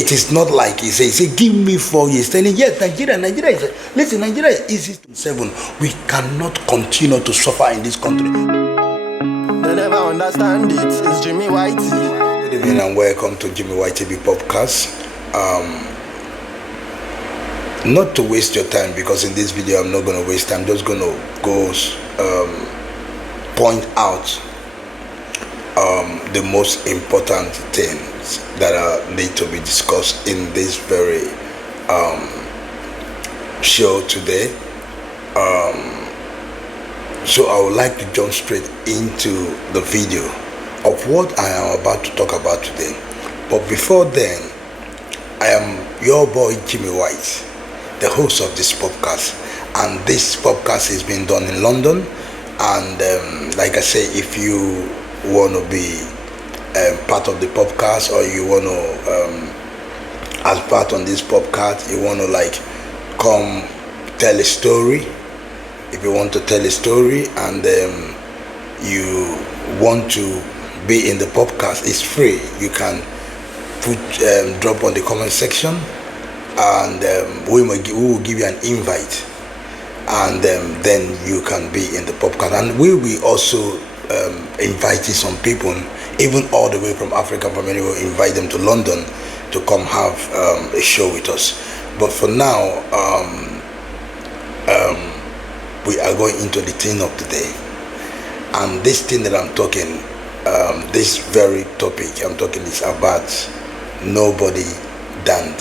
It is not like he say, give me 4 years. Telling, yes, Nigeria is, listen, Nigeria is easy to 7. We cannot continue to suffer in this country. They never understand it. It's Jimmy Whitey. Good evening and welcome to Jimmy Whitey podcast. Not to waste your time, because in this video I'm not going to waste time. I'm just going to go point out the most important things that need to be discussed in this very show today. So I would like to jump straight into the video of what I am about to talk about today. But before then, I am your boy Jimmy White, the host of this podcast, and this podcast is being done in London. And like I say, if you want to be part of the podcast, or you want to as part on this podcast, you want to like come tell a story. If you want to tell a story and you want to be in the podcast, it's free. You can put drop on the comment section, and we will give you an invite, and then you can be in the podcast. And we will also inviting some people, even all the way from Africa, from anywhere, invite them to London to come have a show with us. But for now, we are going into the thing of the day. And this thing that I'm talking, this very topic I'm talking is about nobody than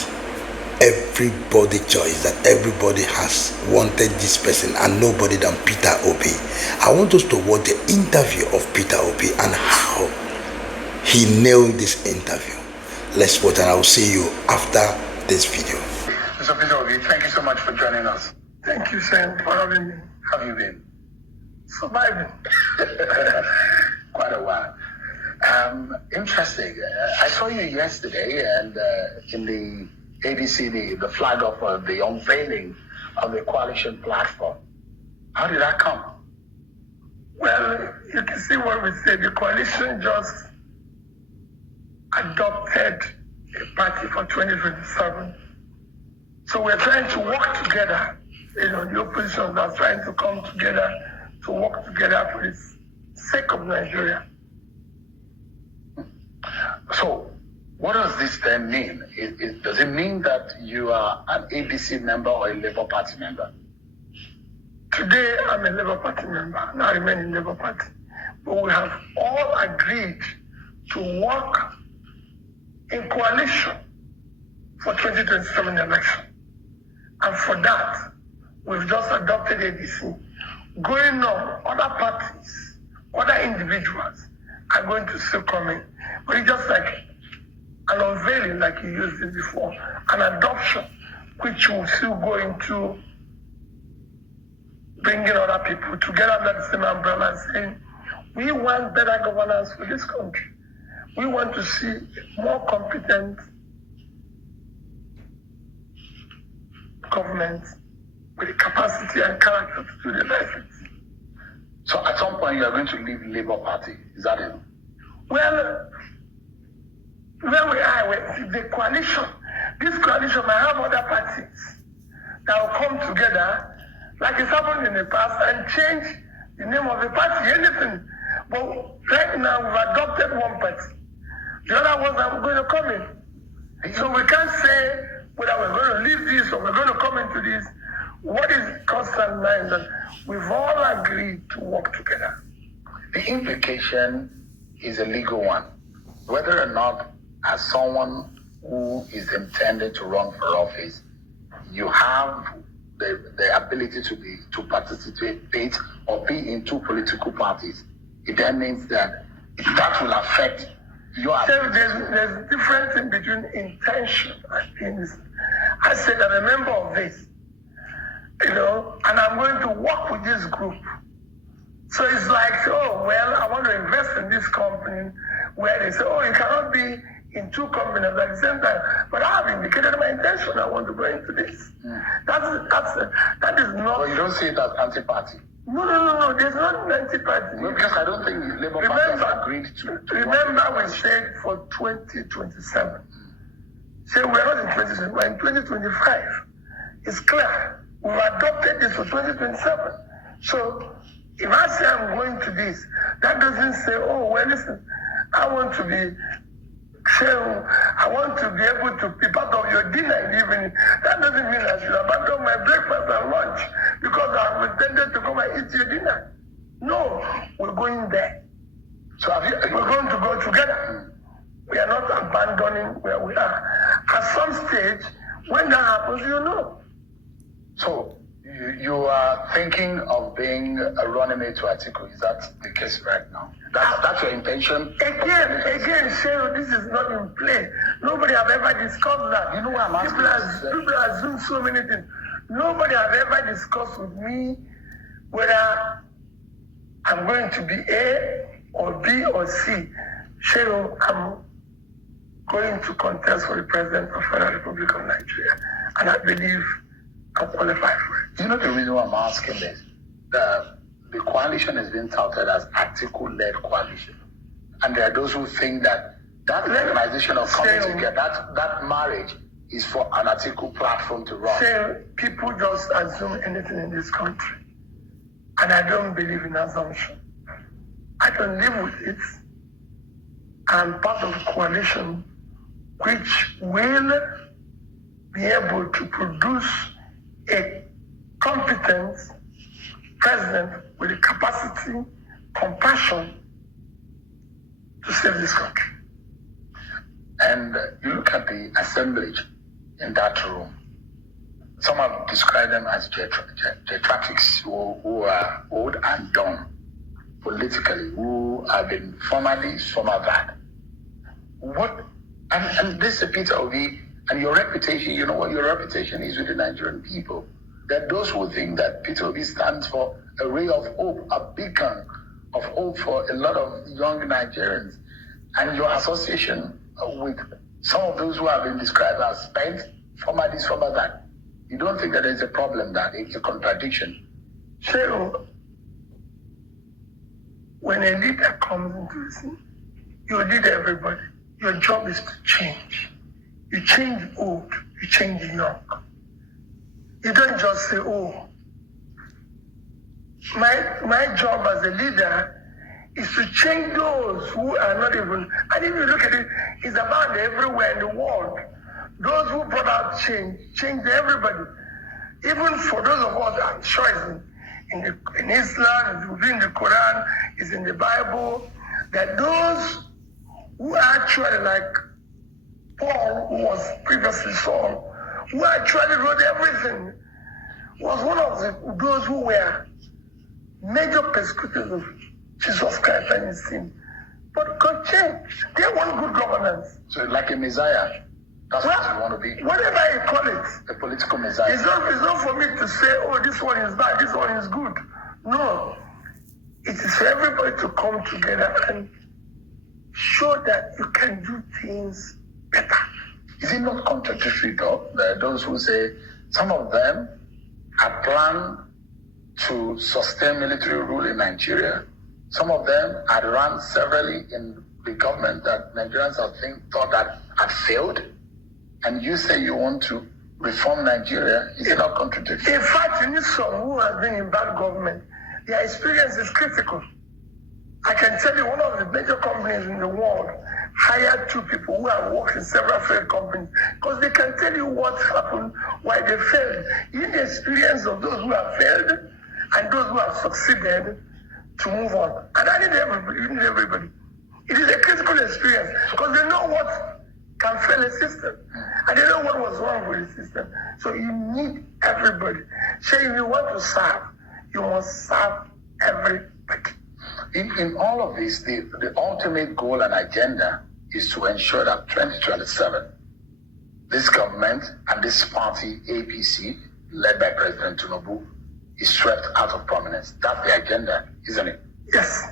everybody choice, that everybody has wanted this person, and nobody than Peter Obi. I want us to watch the interview of Peter Obi and how he nailed this interview. Let's watch, and I will see you after this video. Mr. Peter Obi, thank you so much for joining us. Thank you, Sam, for having me. How have you been? Surviving. Quite a while. Interesting. I saw you yesterday, and in the ADC, the flag of the unveiling of the coalition platform. How did that come? Well, you can see what we said. The coalition just adopted a party for 2027. So we're trying to work together. You know, the opposition are trying to come together to work together for the sake of Nigeria. So, what does this then mean? Does it mean that you are an ADC member or a Labour Party member? Today, I'm a Labour Party member, and I remain in Labour Party. But we have all agreed to work in coalition for 2027 election. And for that, we've just adopted ADC. Going on, other parties, other individuals are going to still come in. But it's just like an unveiling, like you used it before, an adoption, which will still go into bringing other people together under the same umbrella and saying, we want better governance for this country. We want to see more competent government with the capacity and character to do the right things. So at some point you are going to leave Labour Party, is that it? Well, where we are with the coalition, this coalition might have other parties that will come together, like it's happened in the past, and change the name of the party, anything. But right now we've adopted one party. The other ones are going to come in. So we can't say whether we're going to leave this or we're going to come into this. What is constant line that we've all agreed to work together? The implication is a legal one. Whether or not, as someone who is intended to run for office, you have the ability to participate or be in two political parties, it then means that will affect your So there's a difference in between intention and things. I said I'm a member of this, you know, and I'm going to work with this group. So it's like, oh, well, I want to invest in this company, where they say, oh, you cannot be in two companies at the same time. But I have indicated my intention. I want to go into this. That is not. But you don't see it as anti-party. No. There's not an anti-party. No, because I don't think the Labour Party has agreed to. Remember, we said for 2027. say we're not in 2020, we're in 2025. It's clear. We've adopted this for 2027. So if I say I'm going to this, that doesn't say, oh, well, listen, I want to be I want to be able to be part of your dinner in the evening. That doesn't mean I should abandon my breakfast and lunch because I've intended to come and eat your dinner. No, we're going there. So we're going to go together. We are not abandoning where we are. At some stage, when that happens, you know. So you are thinking of being a running mate to Atiku. Is that the case right now? That's your intention? Again, Cheryl, this is not in play. Nobody have ever discussed that. You know what I'm asking? People assume so many things. Nobody have ever discussed with me whether I'm going to be A or B or C. Cheryl, I'm going to contest for the President of the Federal Republic of Nigeria. And I believe I'm qualified for it. You know the reason why I'm asking this? The coalition is being touted as Atiku-led coalition. And there are those who think that organization of coming together, that marriage is for an Atiku platform to run. People just assume anything in this country. And I don't believe in assumption. I can live with it. I'm part of a coalition which will be able to produce a competent president with the capacity, compassion to save this country. And you look at the assemblage in that room. Some have described them as geriatrics who are old and done politically, who have been formerly some of that. And this is Peter Obi, and your reputation, you know what your reputation is with the Nigerian people. There are those who think that Peter Obi stands for a ray of hope, a beacon of hope for a lot of young Nigerians. And your association with some of those who have been described as spent, former this, former that. You don't think that there's a problem, that it's a contradiction? So, when a leader comes into the scene, you lead everybody. Your job is to change. You change old, you change young. You don't just say, oh, my job as a leader is to change those who are not even, and if you look at it, it's about everywhere in the world. Those who brought out change everybody. Even for those of us, I'm sure it's in Islam, it's within the Quran, it's in the Bible, that those who actually, like Paul, who was previously Saul, who actually wrote everything, was one of those who were major persecutors of Jesus Christ and his team. But God changed. They want good governance. So like a messiah, that's what you want to be. Whatever you call it. A political messiah. It's not for me to say, oh, this one is bad, this one is good. No. It is for everybody to come together and show that you can do things better. Is it not contradictory though? There are those who say some of them have planned to sustain military rule in Nigeria. Some of them had run severally in the government that Nigerians thought that had failed. And you say you want to reform Nigeria. Is it not contradictory? In fact, you need some who have been in bad government. Their experience is critical. I can tell you one of the major companies in the world hired 2 people who have worked in several failed companies because they can tell you what happened, why they failed. You need the experience of those who have failed and those who have succeeded to move on. And I need everybody. You need everybody. It is a critical experience because they know what can fail a system and they know what was wrong with the system. So you need everybody. So if you want to serve, you must serve everybody. In all of this, the ultimate goal and agenda is to ensure that 2027, this government and this party, APC, led by President Tinubu, is swept out of prominence. That's the agenda, isn't it? Yes.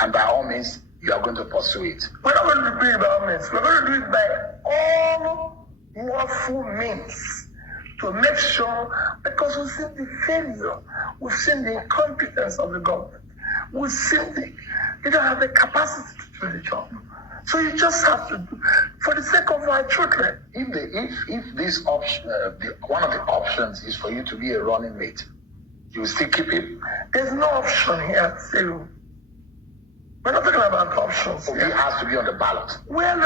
And by all means, you are going to pursue it. We're not going to do it by all means. We're going to do it by all lawful means to make sure, because we've seen the failure, we've seen the incompetence of the government. We simply, they don't have the capacity to do the job. So you just have to do for the sake of our children. If this option, one of the options is for you to be a running mate, you will still keep it? There's no option here, Saviour. We're not talking about options. So he has to be on the ballot. Well,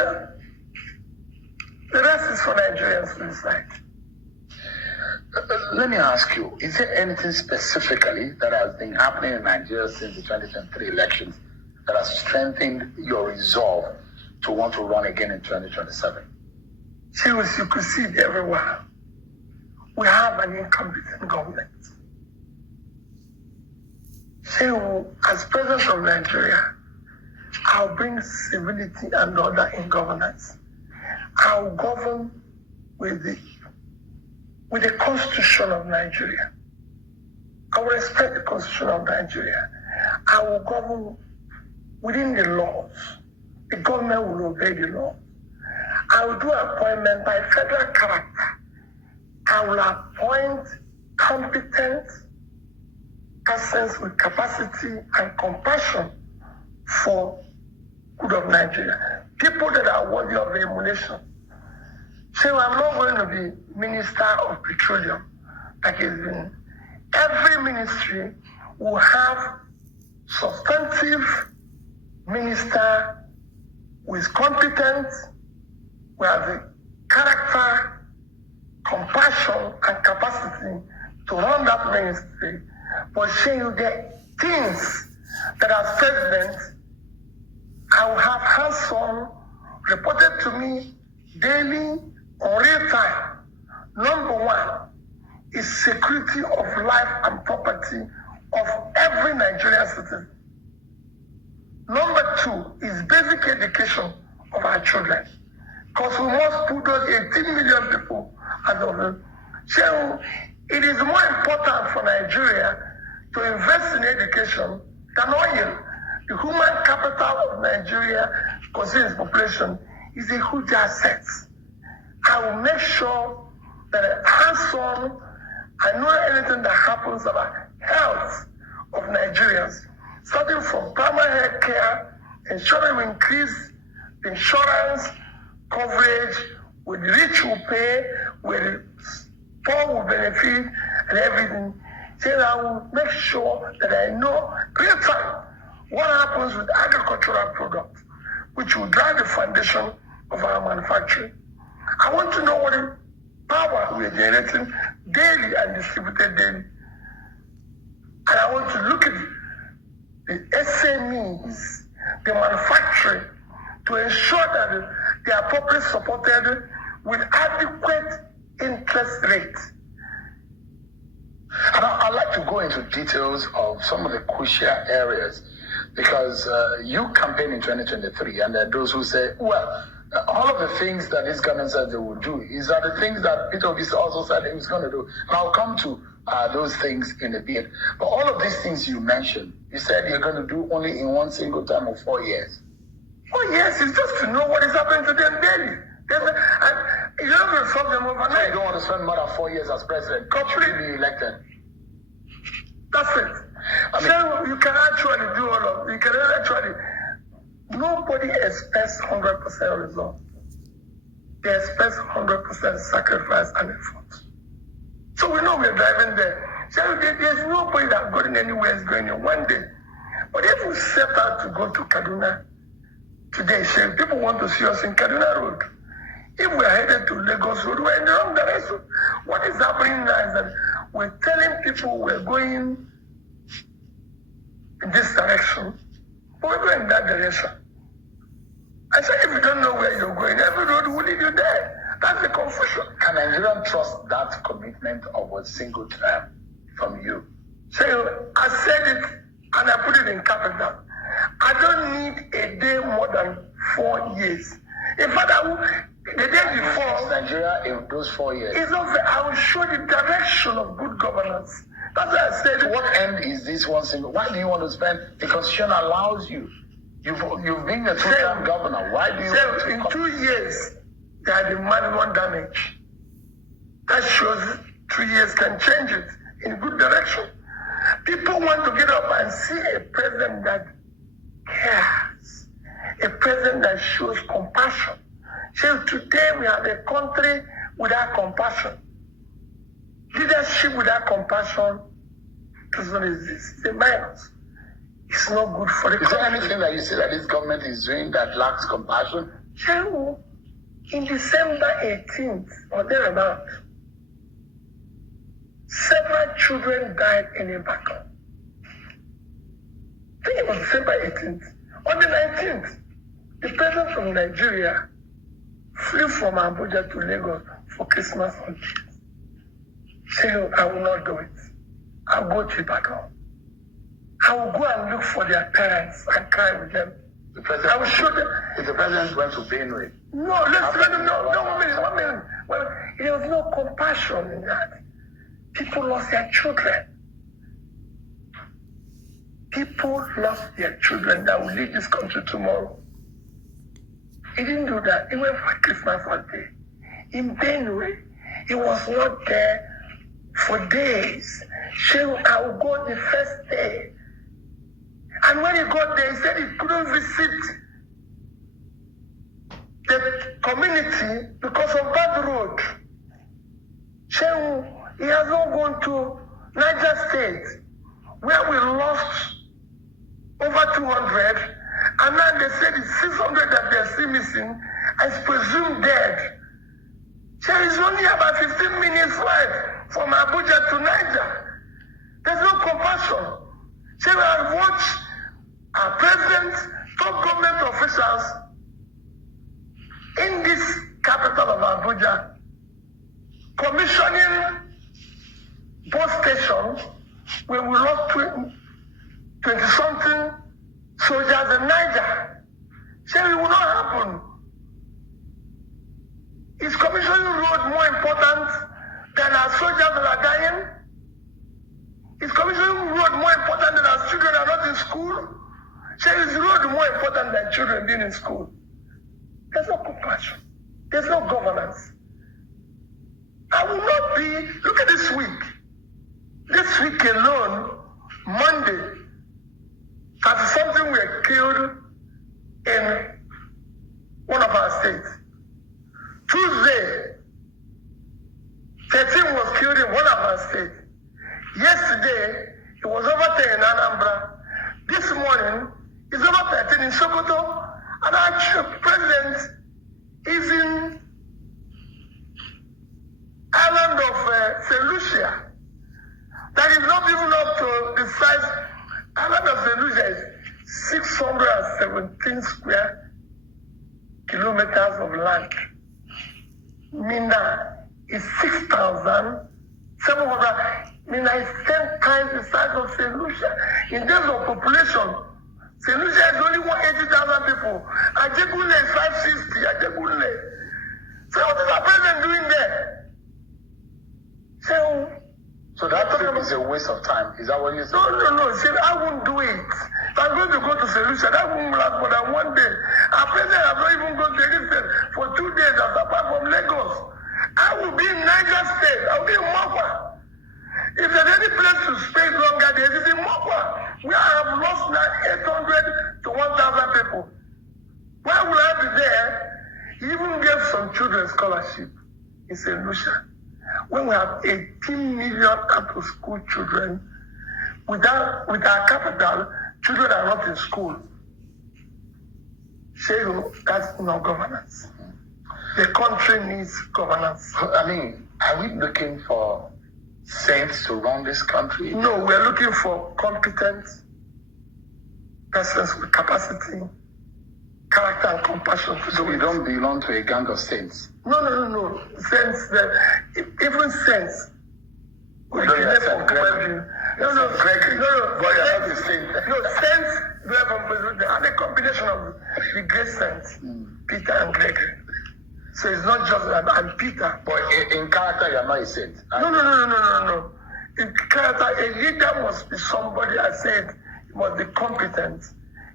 the rest is for Nigerians to decide. Let me ask you, is there anything specifically that has been happening in Nigeria since the 2023 elections that has strengthened your resolve to want to run again in 2027? Serious, you could see it everywhere. We have an incompetent government. So, as president of Nigeria, I'll bring civility and order in governance. I'll govern with the Constitution of Nigeria. I will respect the Constitution of Nigeria. I will govern within the laws. The government will obey the law. I will do appointment by federal character. I will appoint competent persons with capacity and compassion for good of Nigeria. People that are worthy of emulation. So I'm not going to be Minister of Petroleum like it's been. Every ministry will have substantive minister who is competent, who has the character, compassion, and capacity to run that ministry. But say you get things that as president, I will have hands-on reported to me daily or real time. Number one is security of life and property of every Nigerian citizen. Number two is basic education of our children. Because we must put those 18 million people as of them. So it is more important for Nigeria to invest in education than oil. The human capital of Nigeria, considering its population, is a huge asset. I will make sure that hands-on, I know anything that happens about health of Nigerians, starting from primary health care, ensuring we increase the insurance coverage, where the rich will pay, where the poor will benefit, and everything. Then I will make sure that I know real time what happens with agricultural products, which will drive the foundation of our manufacturing. I want to know what the power we are generating daily and distributed daily. And I want to look at the SMEs, the manufacturing, to ensure that they are properly supported with adequate interest rates. And I'd like to go into details of some of the crucial areas because you campaigned in 2023 and there are those who say, well, all of the things that this government said they would do is that the things that Peter Obi also said he was going to do. And I'll come to those things in a bit. But all of these things you mentioned, you said you're going to do only in one single time of 4 years. 4 years is just to know what is happening to them daily. You don't have to solve them overnight. So you don't want to spend more than 4 years as president. Completely be elected. That's it. So you can actually do all of it. You can actually. Nobody expects 100% result. They expect 100% sacrifice and effort. So we know we're driving there. So there's nobody that going anywhere is going in one day. But if we set out to go to Kaduna today, people want to see us in Kaduna Road. If we're headed to Lagos Road, we're in the wrong direction. What is happening now is that we're telling people we're going in this direction, but we're going in that direction. I said, if you don't know where you're going, every road will lead you there. That's the confusion. Can Nigerians trust that commitment of a single term from you? So I said it and I put it in capital. I don't need a day more than 4 years. In fact, the day before, Nigeria in those 4 years. It's not fair. I will show the direction of good governance. That's why I said. To what end is this one single? Why do you want to spend? The Constitution allows you. You've been a two-term governor. Why do you want to? In 2 years, there are the maximum damage. That shows 2 years can change it in good direction. People want to get up and see a president that cares, a president that shows compassion. So today we have a country without compassion. Leadership without compassion doesn't exist. It's a minus. It's not good for the country. Is there anything that you see that this government is doing that lacks compassion? So, in December 18th or thereabout, several children died in a battle. I think it was December 18th. On the 19th, the president from Nigeria flew from Abuja to Lagos for Christmas holidays. Saying, I will not do it. I'll go to Ibadan. I will go and look for their parents and cry with them. The president, I will show them. if the president went to Benue. No, one minute. Well, there was no compassion in that. People lost their children. People lost their children that will lead this country tomorrow. He didn't do that. He went for Christmas holiday. In Benue, he was not there for days. So I will go the first day. And when he got there, he said he couldn't visit the community because of bad road. So he has not gone to Niger State, where we lost over 200, and now they said it's 600 that they're still missing, and it's presumed dead. So it's only about 15 minutes flight from Abuja to Niger. There's no compassion. So we have watched our president, top government officials in this capital of Abuja commissioning both stations where we lost 20-something soldiers in Niger. So it will not happen. Is commissioning road more important than our soldiers that are dying? Is commissioning road more important than our children are not in school? So is road more important than children being in school? There's no compassion. There's no governance. I will not be, look at this week. This week alone, Monday, 30-something were killed in one of our states. Tuesday, 13 was killed in one of our states. Yesterday, it was over 10 in Anambra. This morning, it's over 13 in Sokoto. And our president is in island of St. Lucia. That is not even up to the size. Island of St. Lucia is 617 square kilometers of land. Mina is 6,700. Mina is 10 times the size of St. Lucia. In terms of population, St. Lucia is only 180,000 people. Ajegunle is 560. Ajegunle. So what is our president doing there? So that trip is a waste of time. Is that what you said? No. See, I won't do it. If I'm going to go to St. Lucia, that won't last more than one day. Our president has not even gone to anything for 2 days apart from Lagos. I will be in Niger State. I will be in Mokwa. If there's any place to stay longer, there is in Mokwa. We have lost now 800 to 1,000 people. Why will I be there? He even gave some children scholarship in St. Lucia. When we have 18 million out-of-school children, with our capital, children are not in school. So that's no governance. The country needs governance. I mean, are we looking for saints to run this country? No, we're looking for competent persons with capacity, character, and compassion. So we don't belong to a gang of saints? No. Saints, even saints. No, Gregory. But you're not the saint. No, saints, they are a combination of the great saints, Peter and Gregory. So it's not just I'm Peter. But in character, you're not a saint. No. In character, a leader must be somebody, I said, he must be competent.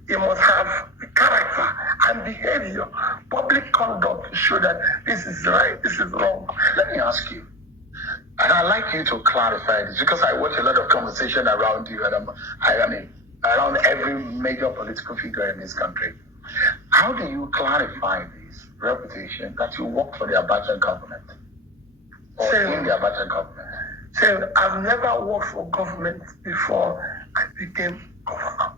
He must have the character and behavior, public conduct to show that this is right, this is wrong. Let me ask you, and I'd like you to clarify this, because I watch a lot of conversation around you, and I mean, around every major political figure in this country. How do you clarify this reputation that you worked for the Abacha government or in the Abacha government? So I've never worked for government before I became governor.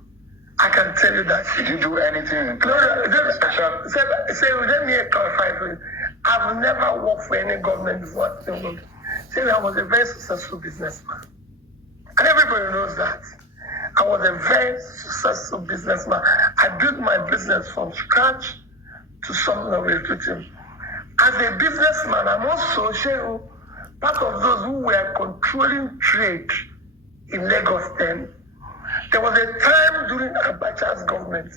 I can tell you that. Did you do anything? Special? So let me clarify for you. I've never worked for any government before. So I was a very successful businessman. And everybody knows that. I was a very successful businessman. I built my business from scratch to something of a future. As a businessman, I'm also part of those who were controlling trade in Lagos then. There was a time during Abacha's government,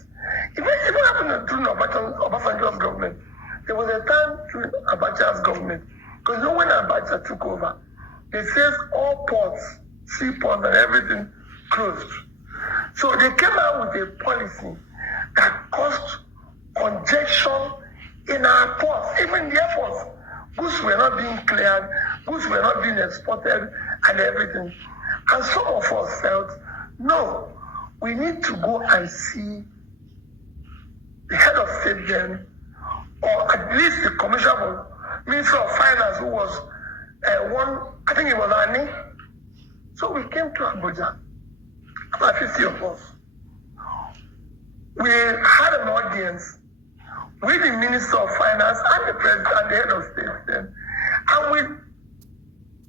even happened during Obasanjo's government, there was a time during Abacha's government, because when Abacha took over, it says all ports, seaports and everything closed. So they came out with a policy that caused congestion in our ports, even the airports. Goods were not being cleared, goods were not being exported and everything. And some of us felt, no, we need to go and see the head of state then, or at least the commissioner of Minister of Finance, who was I think it was Annie. So we came to Abuja, about 50 of us. We had an audience with the Minister of Finance and the President and the head of state then. And we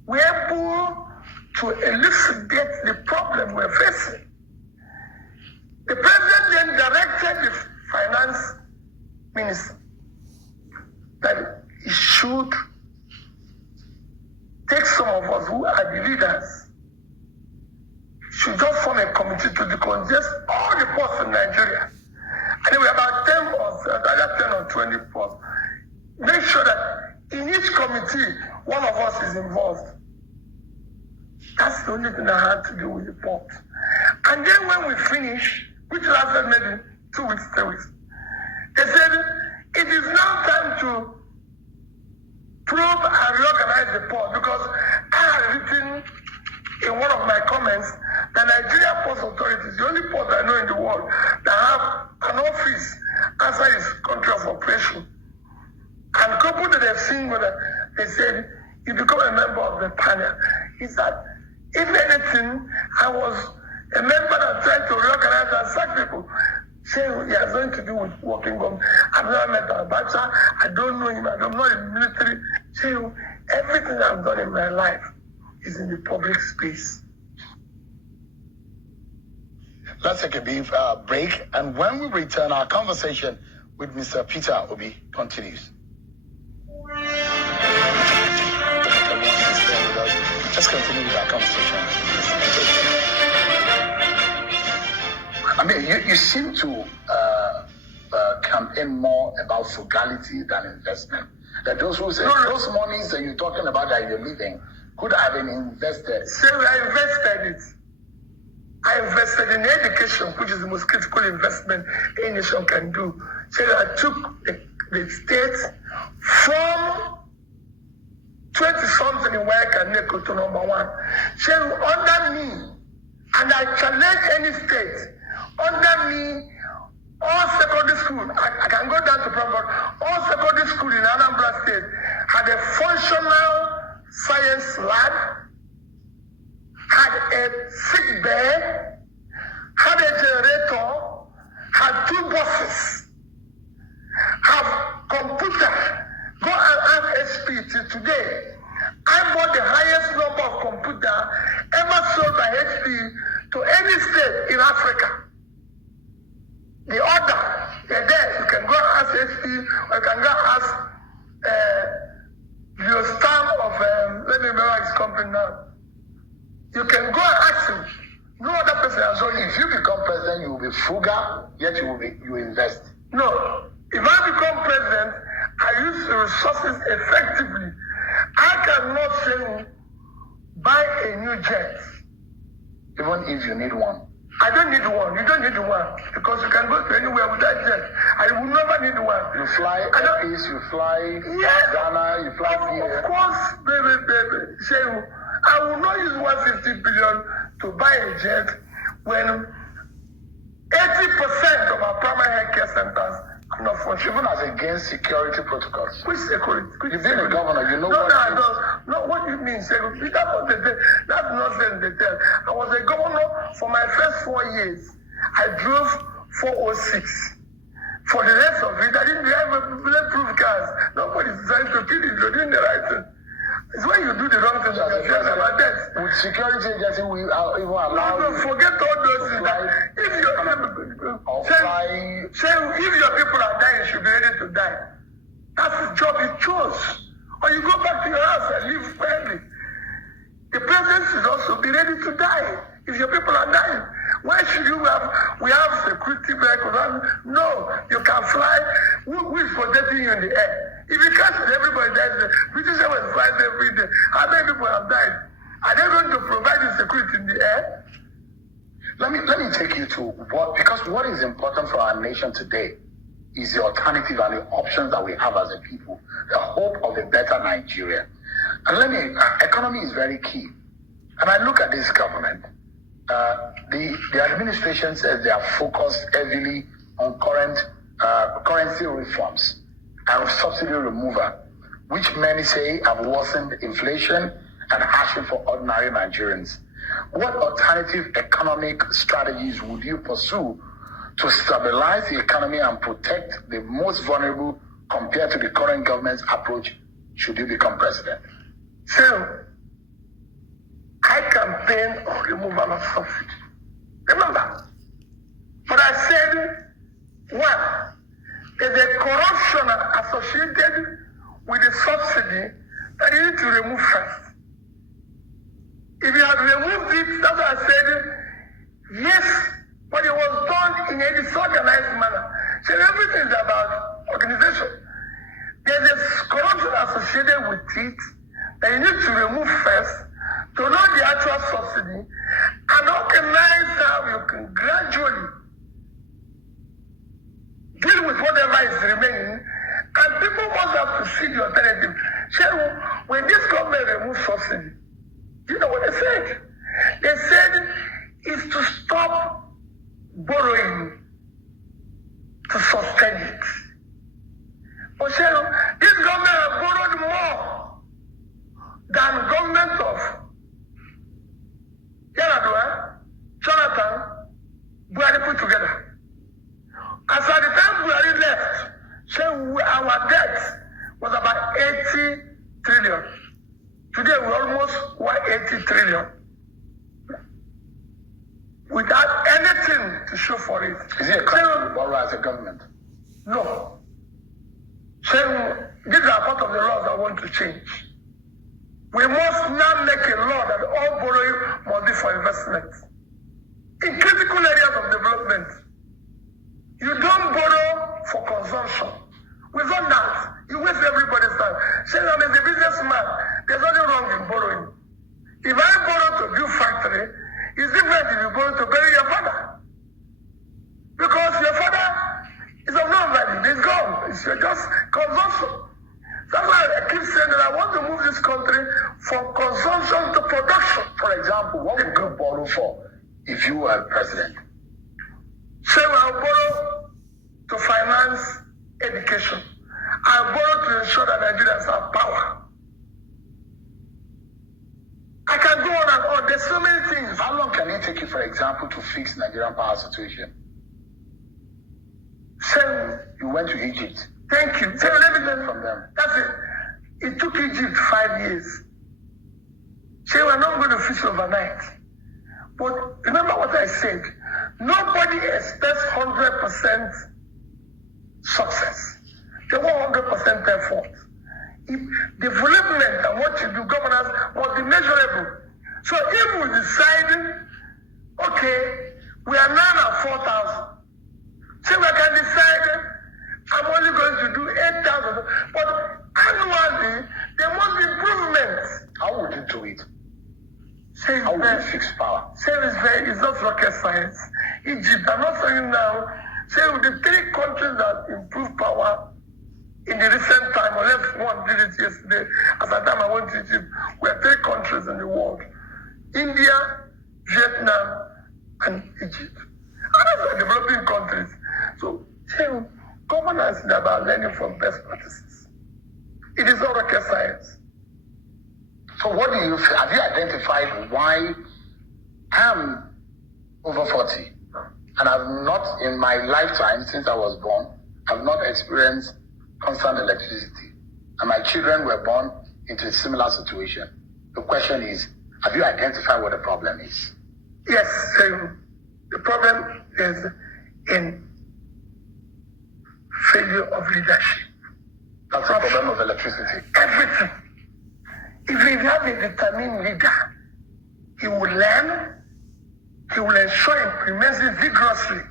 were able to elucidate the problem we're facing. The President then directed the Finance Minister that he should take some of us who are the leaders, should just form a committee to decongest all the ports in Nigeria. And there were about 10 or 20 ports. Make sure that in each committee, one of us is involved. That's the only thing I had to do with the port. And then when we finished, which lasted maybe 2 weeks, 3 weeks, they said, it is now time to probe and reorganize the port, because I had written in one of my comments that Nigeria Ports Authority is the only port I know in the world that have an office outside its country of operation. And coupled that they've seen whether they said, you become a member of the panel. Is that, if anything, I was a member that tried to reorganize and sack people. Saying he has nothing to do with working government. I've never met Abacha. I don't know him. I'm not in the military. Saying everything I've done in my life is in the public space. Let's take a brief break, and when we return, our conversation with Mr. Peter Obi continues. Let's continue with our conversation. I mean, you seem to campaign more about frugality than investment. That those who say those monies that you're talking about that you're leaving could have been invested. So I invested it. I invested in education, which is the most critical investment a nation can do. So I took the state from 20-something in where I can make it to number 1. So under me, and I challenge any state, under me, all secondary school, I can go down to Providence, all secondary school in Anambra State had a functional science lab, had a sick bed, had a generator, had 2 buses, have computer. Go and ask SP till today. I bought the highest number of computer ever sold by HP to any state in Africa. The order, they're there. You can go and ask HP, or you can go and ask the staff of, let me remember his company now. You can go and ask him. No other person has So if you become president, you will be frugal, yet you invest. No. If I become president, I use the resources effectively. I cannot say buy a new jet. Even if you need one. I don't need one. You don't need one. Because you can go to anywhere with that jet. I will never need one. You fly Airpeace, you fly Ghana, you fly here. Of course, baby. Say, I will not use 150 billion to buy a jet when 80% of our primary health care centers I'm not for sure. Even as against security protocols. Which security? You've been a governor, you know no, what no, I don't. No, what do you mean security? That's what they tell. That's nonsense they tell. I was a governor for my first 4 years. I drove 406. For the rest of it, I didn't drive bulletproof cars. Nobody's trying to kill you. You're doing the right thing. It's when you do the wrong thing that you're sure about that. With security agency, we are even allowed. No, forget all those things. If if your people are dying, you should be ready to die. That's the job you chose. Or you go back to your house and live quietly. The president should also be ready to die if your people are dying. Why should we have security vehicles? No, you can fly. Who is protecting you in the air? If you catch it, everybody dies. British Airways flies every day. How many people have died? Are they going to provide you security in the air? Let me take you to what is important for our nation today is the alternative and the options that we have as a people, the hope of a better Nigeria. And economy is very key. And I look at this government. The administration says they are focused heavily on currency reforms and subsidy removal, which many say have worsened inflation and hardship for ordinary Nigerians. What alternative economic strategies would you pursue to stabilize the economy and protect the most vulnerable compared to the current government's approach should you become president? So, I campaign on removal of subsidy. Remember, but I said, one, there's a corruption associated with the subsidy that you need to remove first. If you have removed it, that's what I said, yes, but it was done in a disorganized manner. So everything is about organization. There's a corruption associated with it that you need to remove first to know the actual subsidy and organize how you can gradually deal with whatever is remaining, and people must have to see the alternative. So when this government removed subsidy, you know what they said? They said it's to stop borrowing to sustain it. But this government has borrowed more than government of Yaradua, Jonathan, Buhari put together. As at the time Buhari left, our debt was about 80 trillion. Today we're almost 180 trillion. Without anything to show for it. Is it a crime to borrow as a government? No. So these are part of the laws I want to change. We must now make a law that all borrowing must be for investment. In critical areas of development, you don't borrow for consumption. We've done that. You waste everybody's time. Say, I'm a businessman. There's nothing wrong in borrowing. If I borrow to build factory, it's different if you borrow to bury your father. Because your father is of no value. He's gone. It's just consumption. That's why I keep saying that I want to move this country from consumption to production. For example, what would you borrow for if you were president? Say I'll borrow to finance education. I'll borrow to ensure that Nigerians have power. I can go on and on. There's so many things. How long can it take you, for example, to fix Nigerian power situation? Say you went to Egypt. Thank you. Say let me learn from them. That's it. It took Egypt 5 years. Say we're not going to fix overnight. But remember what I said. Nobody expects 100% success. They want 100% effort. If development and what you do, governance must be measurable. So if we decide, okay, we are now at 4,000. So we can decide, I'm only going to do 8,000. But annually, there must be improvements. How would you do it? How would you fix power? It's not rocket science. Egypt, I'm not saying now, say with the 3 countries that improve power in the recent time, unless one did it yesterday, at the time I went to Egypt, we have 3 countries in the world. India, Vietnam, and Egypt. And those are developing countries. So, governance governance is about learning from best practices. It is not rocket science. So what do you feel? Have you identified why I'm over 40 and I've not, in my lifetime since I was born, I've not experienced constant electricity, and my children were born into a similar situation? The question is, have you identified what the problem is? Yes, the problem is in failure of leadership. That's the problem of electricity. Everything. If you have a determined leader, he will learn, he will ensure implements it vigorously.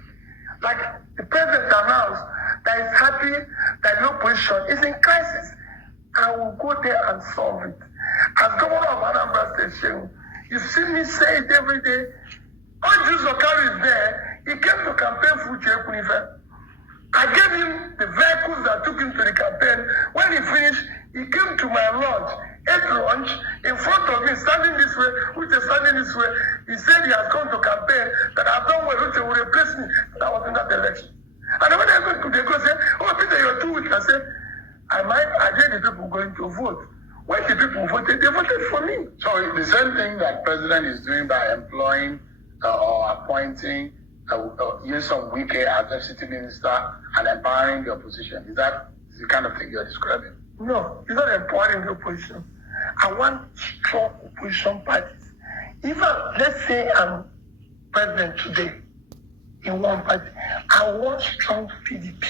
Like the president announced that he's happy that the opposition is in crisis. I will go there and solve it. As governor of Anambra State, you see me say it every day. Andrew Zokari is there. He came to campaign for Chekunife. I gave him the vehicles that took him to the campaign. When he finished, he came to my lodge, ate lunch in front of me, standing this way, which is standing this way. He said he has come to campaign, that I've done well, which will replace me. And I was in that election. And when I went to the go say, oh, Peter, you're too weak. I said, I get the people going to vote. When the people voted, they voted for me. So the same thing that president is doing by employing or appointing Nyesom Wike as FCT minister and empowering the opposition, is that the kind of thing you're describing? No, it's not empowering the opposition. I want strong opposition parties. Let's say I'm president today in one party, I want strong PDP.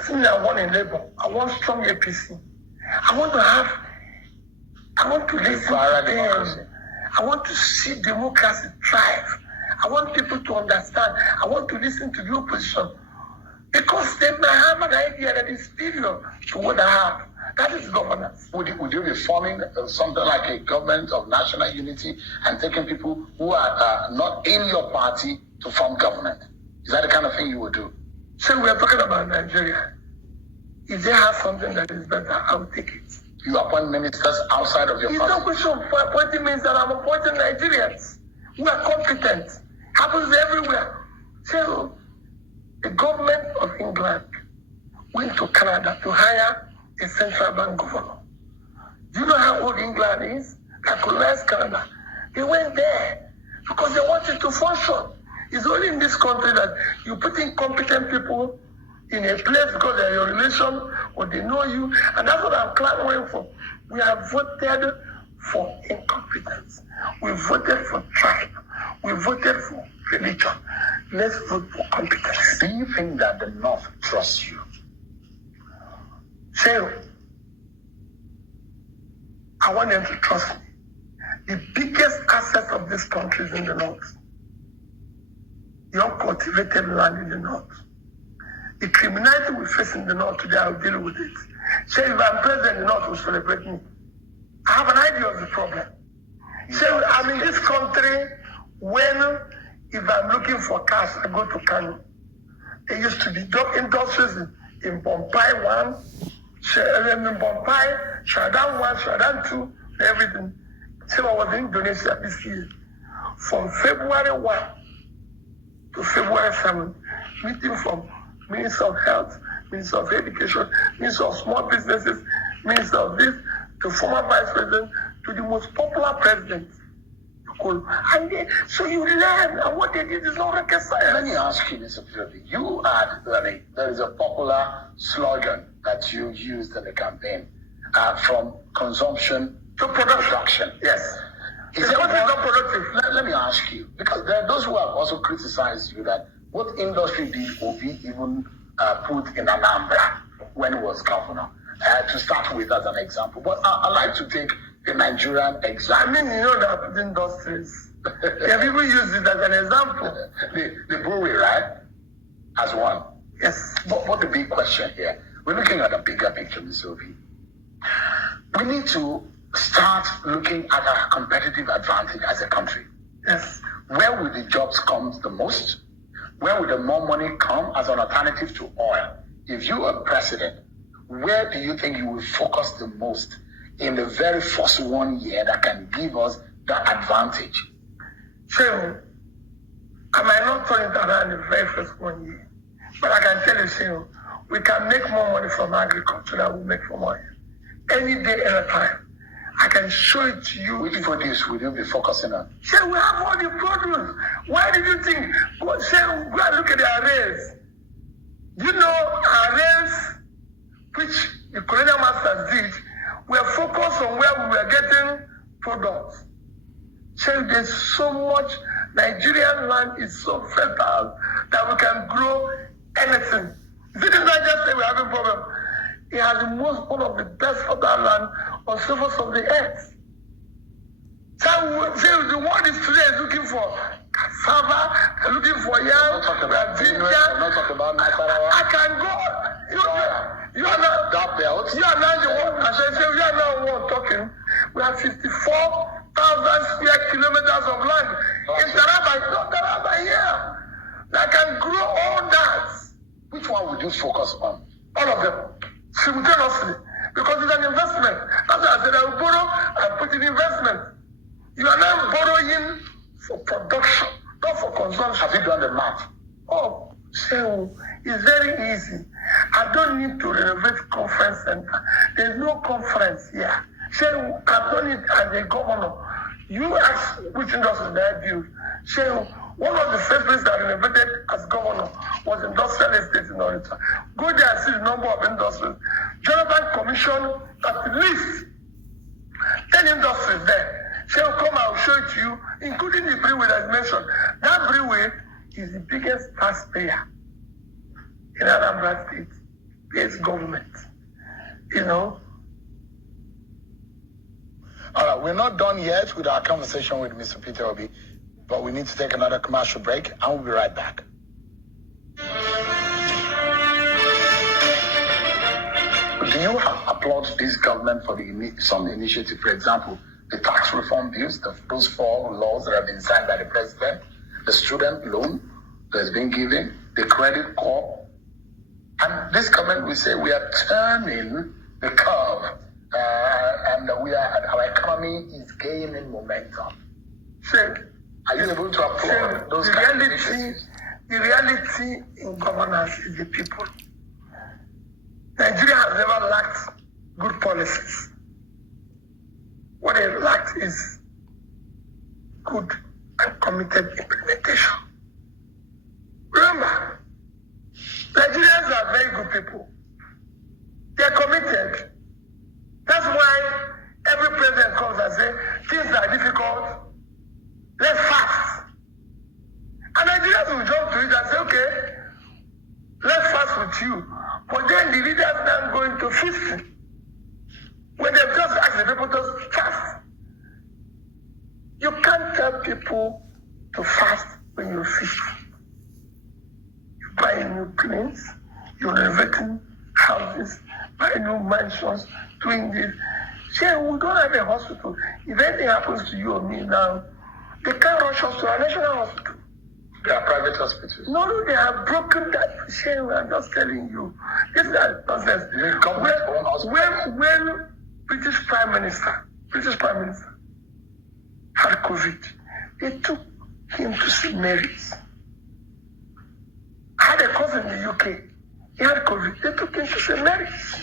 Since I want a Labour, I want strong APC. I want to listen to them. I want to see democracy thrive. I want people to understand. I want to listen to the opposition. Because they might have an idea that is superior to what I have. That is governance. Would you be forming something like a government of national unity and taking people who are not in your party to form government? Is that the kind of thing you would do? So we are talking about Nigeria. If they have something that is better, I will take it. You appoint ministers outside of your party? It's not a question of appointing ministers. I'm appointing Nigerians who are competent. Happens everywhere. So the government of England went to Canada to hire a central bank governor. Do you know how old England is? That colonized Canada. They went there because they wanted to function. It's only in this country that you put in competent people in a place because they're your relation or they know you. And that's what I'm clamoring for. We have voted for incompetence. We voted for tribe. We voted for religion. Let's vote for competence. Do you think that the North trusts you? So, I want them to trust me. The biggest asset of this country is in the North. The uncultivated land in the North. The criminality we face in the North today, I'll deal with it. So if I'm president, the North will celebrate me. I have an idea of the problem. So I'm in this country when, if I'm looking for cars, I go to Kano. There used to be industries in Bompai 1, in Bompai, Shradan 1, Shradan 2, everything. So I was in Indonesia this year. From February 1 to February 7, meeting from Minister of Health, Minister of Education, Minister of Small Businesses, Minister of this, to former Vice President, to the most popular president. And so you learn, and what they did is not rocket science. Let me ask you, Mr. Philip. There is a popular slogan that you used in the campaign, from consumption to production. Yes. Is it not productive? Let me ask you, because there are those who have also criticized you that what industry did Obi even put in Anambra when he was governor? To start with as an example. But I like to take the Nigerian example. I mean, you know that industries. Yeah, people use it as an example. The brewery, right? As one. Yes. But the big question here, we're looking at a bigger picture, Mr. Obi. We need to start looking at our competitive advantage as a country. Yes. Where will the jobs come the most? Where will the more money come as an alternative to oil? If you are president, where do you think you will focus the most in the very first 1 year that can give us that advantage? So, I might not turn it around the very first 1 year, but I can tell you, we can make more money from agriculture than we make from oil. Any day, any time. I can show it to you. Which produce will you be focusing on? Say we have all the produce. Why did you think? Go and look at the arrays. You know arrays which the colonial masters did were focused on where we were getting products. So there's so much. Nigerian land is so fertile that we can grow anything. Didn't I just say we're having a problem? It has one of the best fertile land on the surface of the earth. So the world is today looking for cassava, they're looking for yam, ginger. Not talk about I can go. You are not that belt. You are now the one. As I say, you are now the one talking. We have 54,000 square kilometers of land in Taraba here. That can grow all that. Which one would you focus on? All of them, simultaneously, because it's an investment. That's why I said I will borrow and put in investment. You are now borrowing for production, not for consumption. Have you done the math? Oh, so it's very easy. I don't need to renovate conference center. There's no conference here. So I've done it as a governor. You ask which industry that I built. So one of the first places I renovated as governor was industrial estate in Orita. Go there and see the number of industries. Jonathan commissioned at least 10 industries there. So come, I'll show it to you, including the brewery that is mentioned. That brewery is the biggest taxpayer in Anambra State. It's government. You know? All right, we're not done yet with our conversation with Mr. Peter Obi, but we need to take another commercial break, and we'll be right back. Do you applaud this government for some initiative? For example, the tax reform bills, those 4 laws that have been signed by the president, the student loan that's been given, the credit corp. And this government will say we are turning the curve and our economy is gaining momentum. So, are you able to applaud those kind of initiatives? The reality in governance is the people. Nigeria has never lacked good policies. What it lacked is good and committed implementation. Remember, Nigerians are very good people. They're committed. That's why every president comes and says, things are difficult, let's fast. And Nigerians will jump to it and say, okay, let's fast with you. But then the leaders now going to feast. When they just ask the people to fast. You can't tell people to fast when you feast. You buy new planes, you're renovating houses, buy new mansions, doing this. Say, we don't have a hospital. If anything happens to you or me now, they can't rush us to a national hospital. They are private hospitals. No, they have broken that. Say, I'm just telling you. This is nonsense. When British Prime Minister had COVID, they took him to St. Mary's. I had a cousin in the UK. He had COVID. They took him to St. Mary's.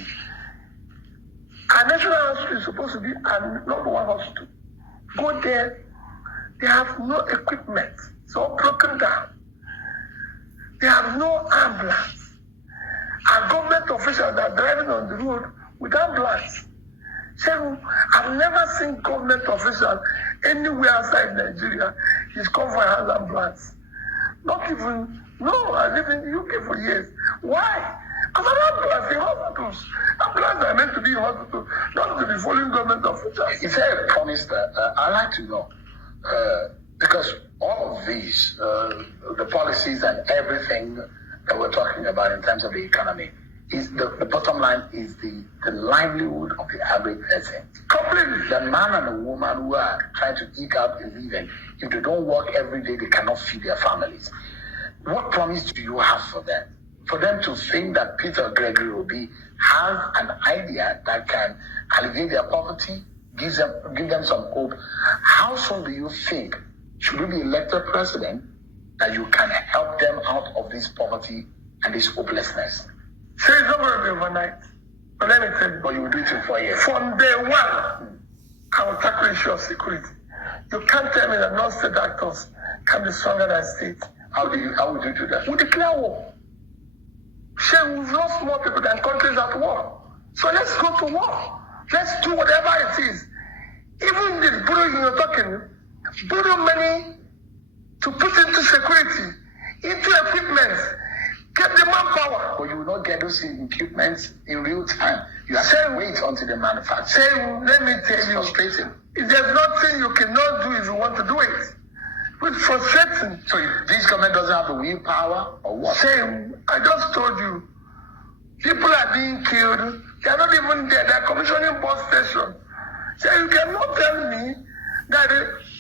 Our national hospital is supposed to be our number 1 hospital. Go there. They have no equipment. It's all broken down. They have no ambulance. Our government officials are driving on the road with ambulance. So I've never seen government officials anywhere outside Nigeria is come for an ambulance. Not even, no, I lived in the UK for years. Why? Because an ambulance in hospitals. Ambulances are meant to be in hospitals, not to be following government officials. Is there a promise that I'd like to know? Because all of these, the policies and everything that we're talking about in terms of the economy, is the bottom line is the livelihood of the average person. Completely. The man and the woman who are trying to eke out a living, if they don't work every day, they cannot feed their families. What promise do you have for them? For them to think that Peter Gregory Obi has an idea that can alleviate their poverty, give them some hope. How soon do you think, should you be elected president, that you can help them out of this poverty and this hopelessness? So it's not going to be overnight. But let me tell you. But you will do it in 4 years. From day one, I will tackle issue of security. You can't tell me that non-state actors can be stronger than state. How would you do that? We declare war. Shey, we've lost more people than countries at war. So let's go to war. Let's do whatever it is. Even this borrowing you're talking, borrow money to put into security, into equipment, get the manpower. But you will not get those equipment in real time. You have to wait until they manufacture. Let me tell you, frustrating. There's nothing you cannot do if you want to do it. It's frustrating. So this government doesn't have the willpower or what? I just told you, people are being killed. They are not even there. They are commissioning bus station. So you cannot tell me that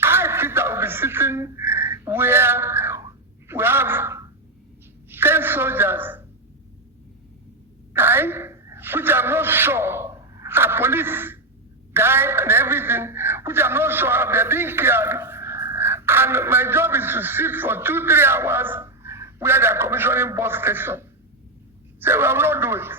I think I will be sitting where we have 10 soldiers, right? Which I'm not sure are police die and everything, which I'm not sure they're being killed. And my job is to sit for 2-3 hours where they're commissioning bus station. So I will not do it.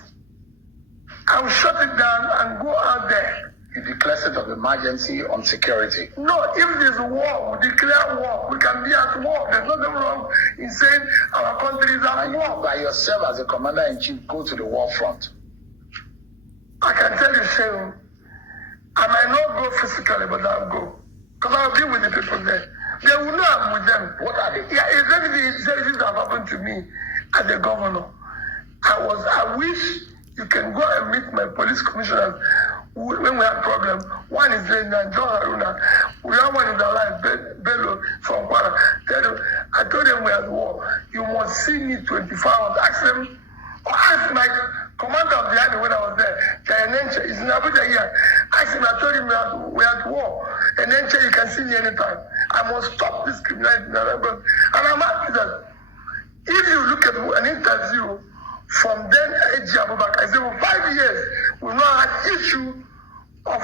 I will shut it down and go out there. You declare state of emergency on security. No, if there's war, we declare war. We can be at war. There's nothing wrong in saying our country is at war. By yourself as a commander-in-chief, go to the war front. I can tell you, Saviour, I might not go physically, but I'll go. Because I'll be with the people there. They will know I'm with them. What are they? Yeah, exactly this have happened to me as a governor. I wish you can go and meet my police commissioners when we have problems. One is there now, John Haruna. We have one in the line, Bello from Kwara. I told them we are at war. You must see me 24 hours. Ask my commander of the army when I was there. Jayanenche is in Abuja here. Ask him, I told him we are at war. And then you can see me anytime. I must stop this criminality. And I'm asking that if you look at an interview from then A.G. Abubakar, I said, for 5 years, we've not had issue of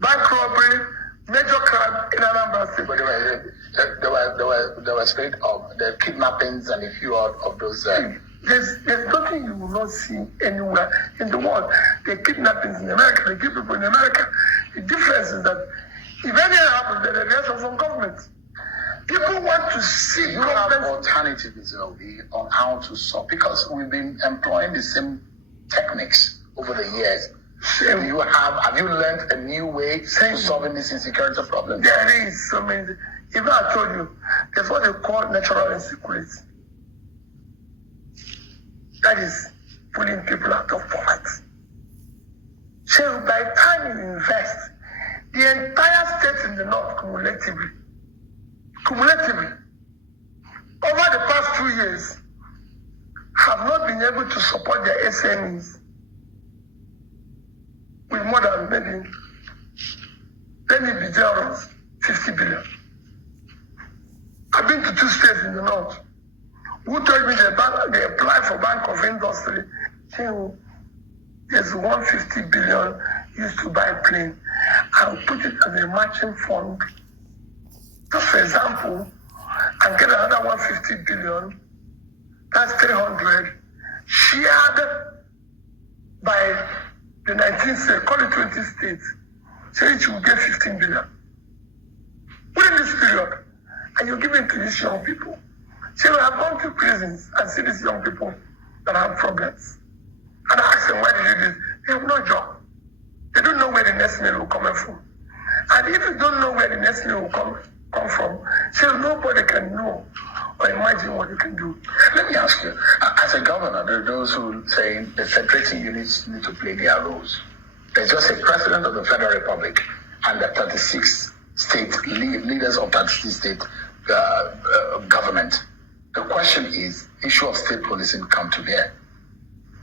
bank robbery, major crime in Anambra State. But there were straight of the kidnappings and a few of those. There's nothing you will not see anywhere in the world. The kidnappings in America, they kill people in America. The difference is that if anything happens, there's a reaction from government. People want to see you have alternatives on how to solve, because we've been employing the same techniques over the years. Have you learned a new way to solving this insecurity problem? There is so many. Even I told you, there's what they call natural insecurity. That is pulling people out of poverty. So by the time you invest, the entire state in the north cumulatively, over the past 2 years, have not been able to support their SMEs with more than maybe, let me be generous, 50 billion. I've been to 2 states in the north who told me they applied for Bank of Industry. There's 150 billion used to buy plane. I'll put it as a matching fund. Just for example, and get another 150 billion, that's 300, shared by the 19 states, call it 20 states, so each will get 15 billion. Within this period, and you give it to these young people. So we have gone to prisons and see these young people that have problems. And I ask them, why did you do this? They have no job. They don't know where the next meal will come from. And if you don't know where the next meal will come from, so nobody can know or imagine what you can do. Let me ask you, as a governor, there are those who say the federating units need to play their roles. There's just a president of the Federal Republic and the 36 state leaders of that state government. The question is, issue of state policing come to bear.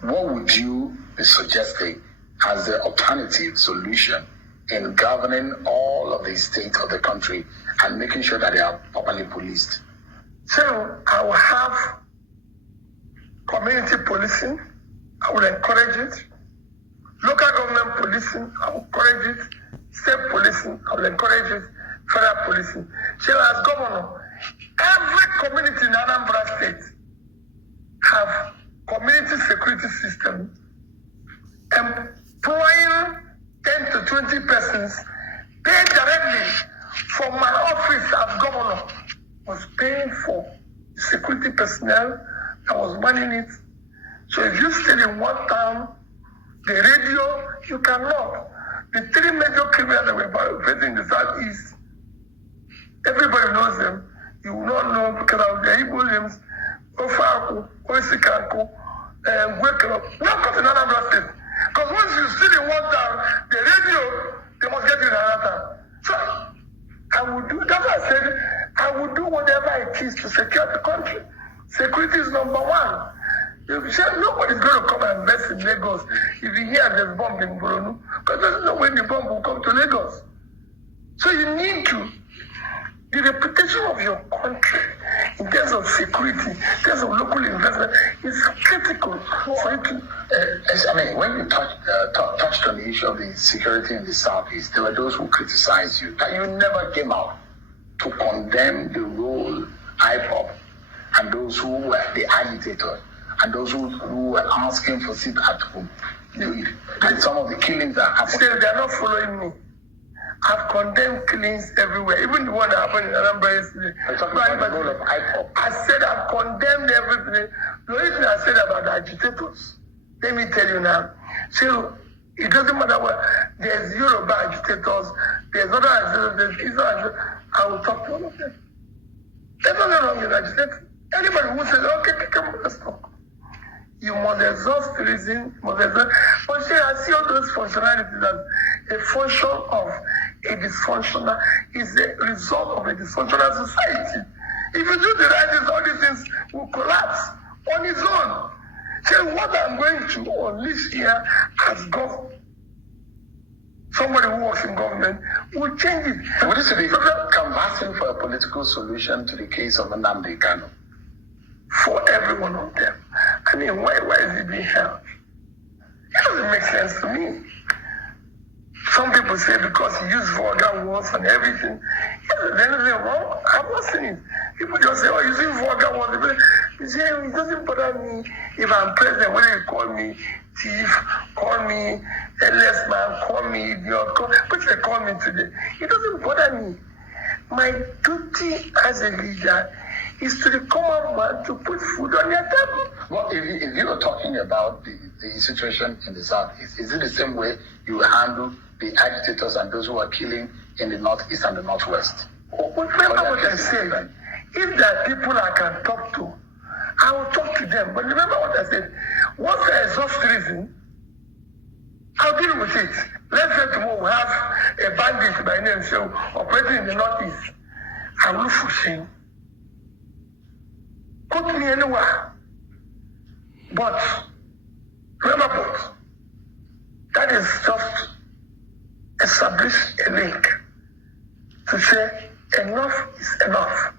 What would you be suggesting as the alternative solution in governing all of the states of the country and making sure that they are properly policed? So I will have community policing. I will encourage it. Local government policing, I will encourage it. State policing, I will encourage it. Federal policing. So as governor, every community in Anambra State have community security system, employing 10 to 20 persons, paid directly from my office as governor, was paying for security personnel that was manning it. So if you stay in one town, the radio, you cannot. The three major criminals that were facing the southeast, everybody knows them. You will not know because of the Igbo names, Ofaku, Oisikanku, and Wekelo. Welcome to Anambra State. Because once you sit in one town, the radio, they must get you in another town. So I would do, that's why I said, I would do whatever it is to secure the country. Security is number one. You said nobody's going to come and invest in Lagos if you hear there's bomb in Boronu, because there's no way the bomb will come to Lagos. So you need to, the reputation of your country in terms of security, in terms of local investment, is critical for you to. I mean, when you touched on the issue of the security in the southeast, there were those who criticized you that you never came out to condemn the role IPOP and those who were the agitators and those who were asking for sit at home. And some of the killings that happened. Still, they are not following me. I've condemned killings everywhere, even the one that happened in Anambra yesterday. I'm talking about the role of IPOP. I said I've condemned everything. The only thing I said about the agitators, let me tell you now. So it doesn't matter what, there's Yoruba agitators, there's other agitators, there's Israel agitators. I will talk to all of them. There's nothing wrong with agitating. Anybody who says, okay, let's talk. You must exhaust the reason, but see, I see all those functionalities as a function of a dysfunctional, is a result of a dysfunctional society. If you do the right things, all these things will collapse on its own. So what I'm going to unleash here as government, somebody who works in government, will change it. What is it canvassing for a political solution to the case of Nnamdi Kanu? For every one of them. I mean, why is it being held? It doesn't make sense to me. Some people say because he used vulgar words and everything. Is there anything wrong? I've not seen it. People just say, oh, using vulgar words. You say, it doesn't bother me if I'm president, whether you call me thief, call me a less man, call me idiot, but they call me today. It doesn't bother me. My duty as a leader is to the common man to put food on your table. Well, if you are talking about the situation in the southeast, is it the same way you handle the agitators and those who are killing in the northeast and the northwest? Remember what I said. If there are people I can talk to, I will talk to them. But remember what I said. Once I exhaust reason, I'll deal with it. Let's say tomorrow we have a bandit by name so operating in the northeast. I will look for shame. Put me anywhere. But remember, that is just establish a link to say enough is enough.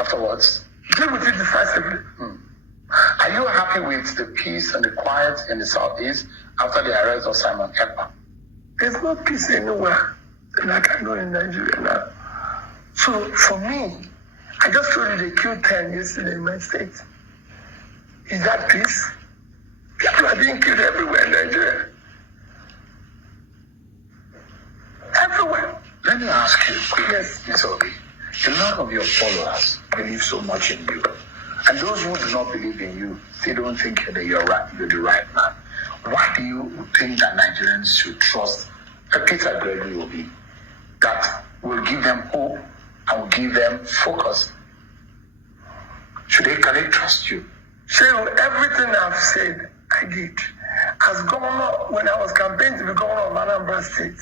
Afterwards, deal with it decisively. Are you happy with the peace and the quiet in the southeast after the arrest of Simon Ekpa? There's no peace anywhere like I know in Nigeria now. So for me, I just told you they killed 10 yesterday in my state. Is that peace? People are being killed everywhere in Nigeria. Everywhere. Let me ask you, yes, Ms. Obi, a lot of your followers believe so much in you. And those who do not believe in you, they don't think that you're the right man. Why do you think that Nigerians should trust a Peter Gregory Obi that will give them hope and will give them focus? Can they trust you? So everything I've said, I did. As governor, when I was campaigning to be governor of Anambra State,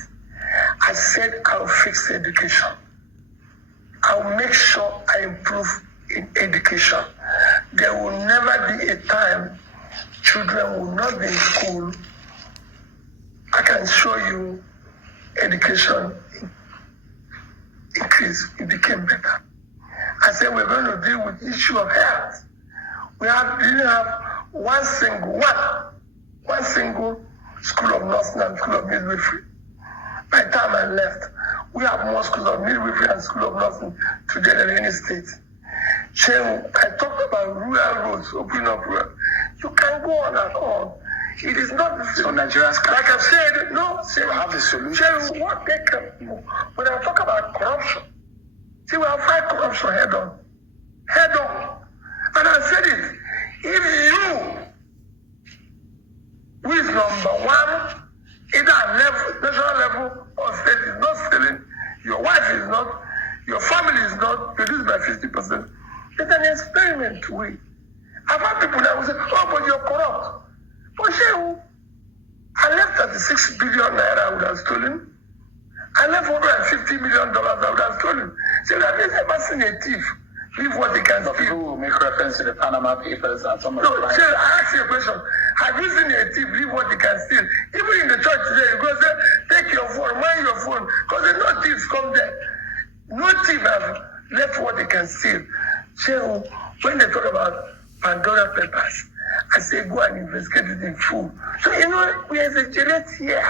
I said I'll fix education. I'll make sure I improve in education. There will never be a time children will not be in school. I can show you education increased. It became better. I said we're going to deal with the issue of health. We didn't have one single school of nursing and school of midwifery. By the time I left, we have more schools of midwifery and school of nursing today than any state. So I talked about rural roads, opening up rural. You can go on and on. It is not the same. So Nigerians can, like I've said, no, say, have the solution. say what they can, when I talk about corruption, see, we'll fight corruption head on. Head on. And I said it, if you, who is number one, either at level, national level or state, is not stealing, your wife is not, your family is not, reduced by 50%, it's an experiment way. I've had people that will say, oh, but you're corrupt. But Shehu, I left 36 billion naira I would have stolen. I left $150 million I would have stolen. So I've never seen a thief leave what they can steal. People will make reference to the Panama Papers and some of the No, Shehu, I ask you a question. Have you seen a thief leave what they can steal? Even in the church today, you go say, take your phone, mind your phone. Because there's no thieves come there. No thief have left what they can steal. Shehu, when they talk about Pandora Papers, I say go and investigate it in full. So you know, we exaggerate here.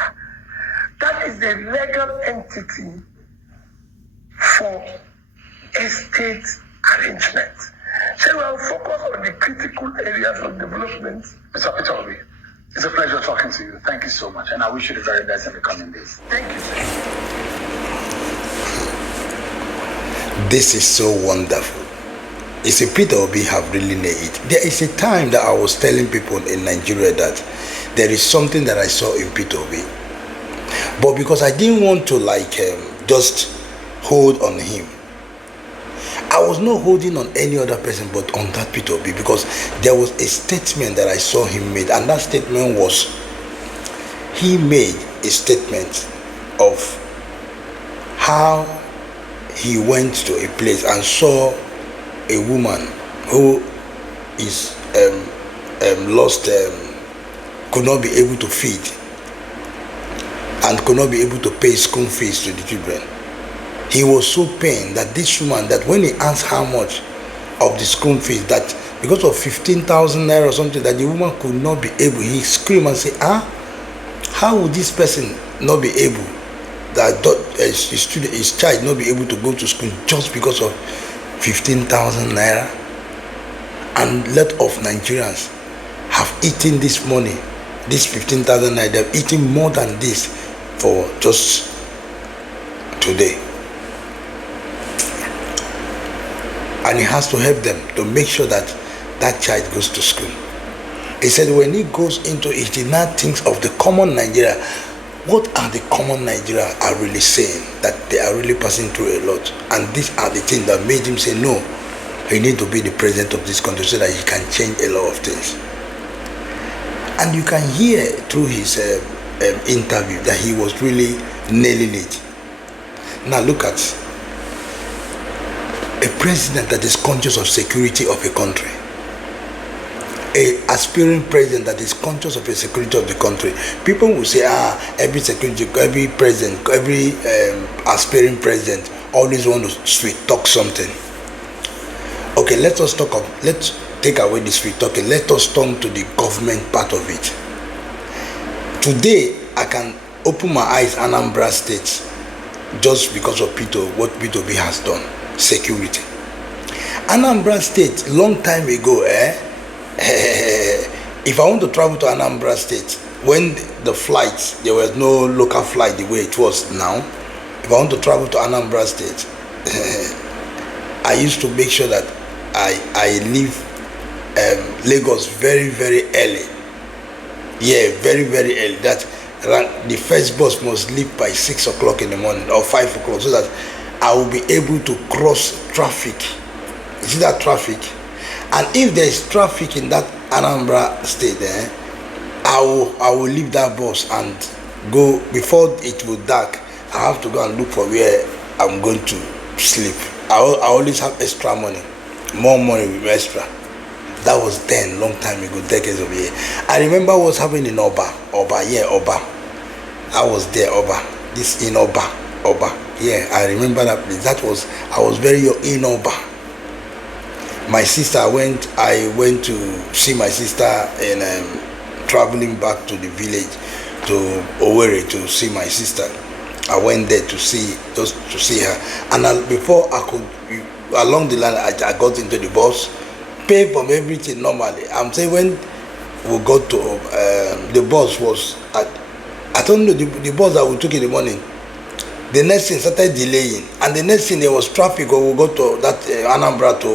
That is the legal entity for estate arrangement. So we will focus on the critical areas of development. Mr. Peter Obi, it's a pleasure talking to you. Thank you so much, and I wish you the very best in the coming days. Thank you, sir. This is so wonderful. You see, Peter Obi have really nailed it. There is a time that I was telling people in Nigeria that there is something that I saw in Peter Obi. But because I didn't want to just hold on him, I was not holding on any other person but on that Peter Obi, because there was a statement that I saw him made, and that statement was, he made a statement of how he went to a place and saw a woman who is lost, could not be able to feed and could not be able to pay school fees to the children. He was so pained that this woman, that when he asked how much of the school fees, that because of 15,000 naira or something, that the woman could not be able, he screamed and said, how would this person not be able, that his child not be able to go to school just because of 15,000 naira? And a lot of Nigerians have eaten this money, this 15,000 naira, they've eaten more than this for just today. And he has to help them to make sure that that child goes to school. He said when he goes into it, he now thinks of the common Nigeria. What are the common Nigeria are really saying? That they are really passing through a lot. And these are the things that made him say, no, he need to be the president of this country so that he can change a lot of things. And you can hear through his interview that he was really nailing it. Now look at a president that is conscious of security of a country. A aspiring president that is conscious of the security of the country. People will say, every president, every aspiring president always want to sweet talk something. Okay, let's take away the sweet talking. Let us turn to the government part of it. Today, I can open my eyes Anambra State just because of what Peter Obi has done. Security. Anambra State, long time ago, if I want to travel to Anambra State, when the flights, there was no local flight the way it was now. If I want to travel to Anambra State, I used to make sure that I leave Lagos very, very early. Yeah, very, very early. That the first bus must leave by 6 o'clock in the morning or 5 o'clock, so that I will be able to cross traffic. You see that traffic? And if there is traffic in that Anambra State, I will leave that bus and go, before it will dark, I have to go and look for where I'm going to sleep. I always have extra money, more money with extra. That was then, long time ago, decades of years. I remember what was happening in Oba. I was there, Oba. This in Oba. Yeah, I remember that place. I was very young in Oba. My sister, I went to see my sister in traveling back to the village to Owerri to see my sister. I went there to see her. And before I could, along the line, I got into the bus, pay for everything normally. I'm saying when we got to the bus was at, I don't know, the bus that we took in the morning. The next thing started delaying, and the next thing there was traffic. Or we go to that Anambra to,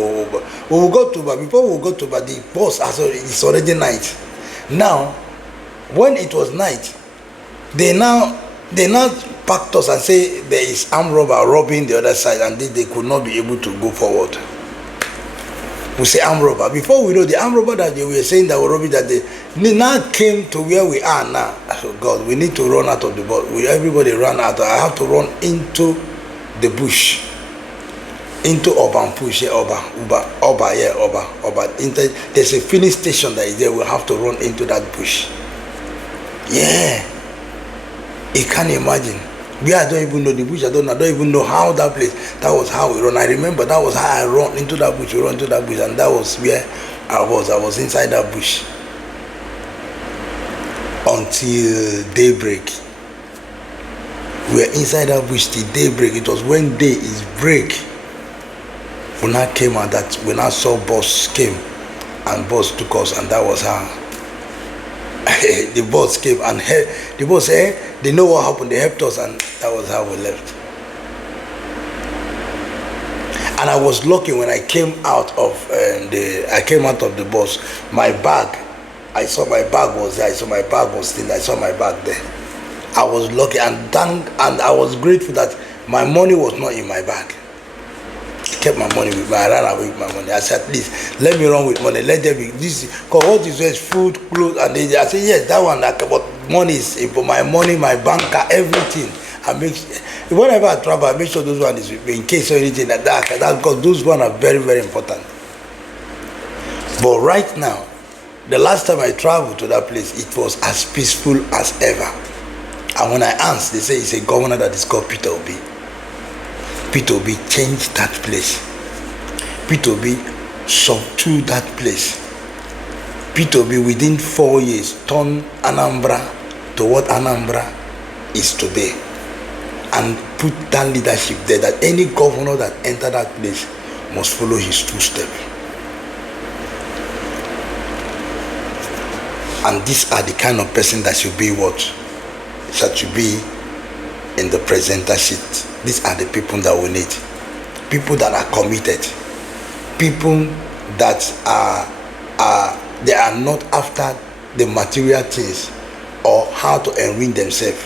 we will go to, but before we go to, but the bus it's already night. Now, when it was night, they now packed us and say there is armed robber robbing the other side, and they could not be able to go forward. We say armed robber. Before we know, the armed robber that they were saying that were robbing, that they now came to where we are now. Oh God, we need to run out of the bus. Everybody ran out. I have to run into the bush, into Urban Push, yeah, Oba. There's a filling station that is there. We have to run into that bush. Yeah, you can't imagine. I don't even know the bush. I don't even know how that place. That was how we run. I remember that was how I run into that bush. We run into that bush, and that was where I was. I was inside that bush until daybreak. We were inside that bush till daybreak. It was when day is break. We now came out that we now saw bus came, and bus took us, and that was how. The boss came, and the boss said they know what happened, they helped us, and that was how we left. And I was lucky when I came out of the bus. My bag, I saw my bag was there. I saw my bag was still there. I saw my bag there. I was lucky, and I was grateful that my money was not in my bag. I kept my money with me. I ran away with my money. I said, at least let me run with money. Let there be this. Because what is just food, clothes, and I said, yes, that one. But money is for my money, my banker, everything. I make whenever I travel, I make sure those ones is with me in case of anything like that. Because those ones are very, very important. But right now, the last time I traveled to that place, it was as peaceful as ever. And when I asked, they say it's a governor that is called Peter Obi. Peter Obi changed that place. Peter Obi subdued that place. Peter Obi within 4 years turned Anambra to what Anambra is today, and put that leadership there that any governor that enter that place must follow his footsteps. And these are the kind of person that should be what? That should be in the presenter seat. These are the people that we need. People that are committed. People that they are not after the material things or how to enrich themselves.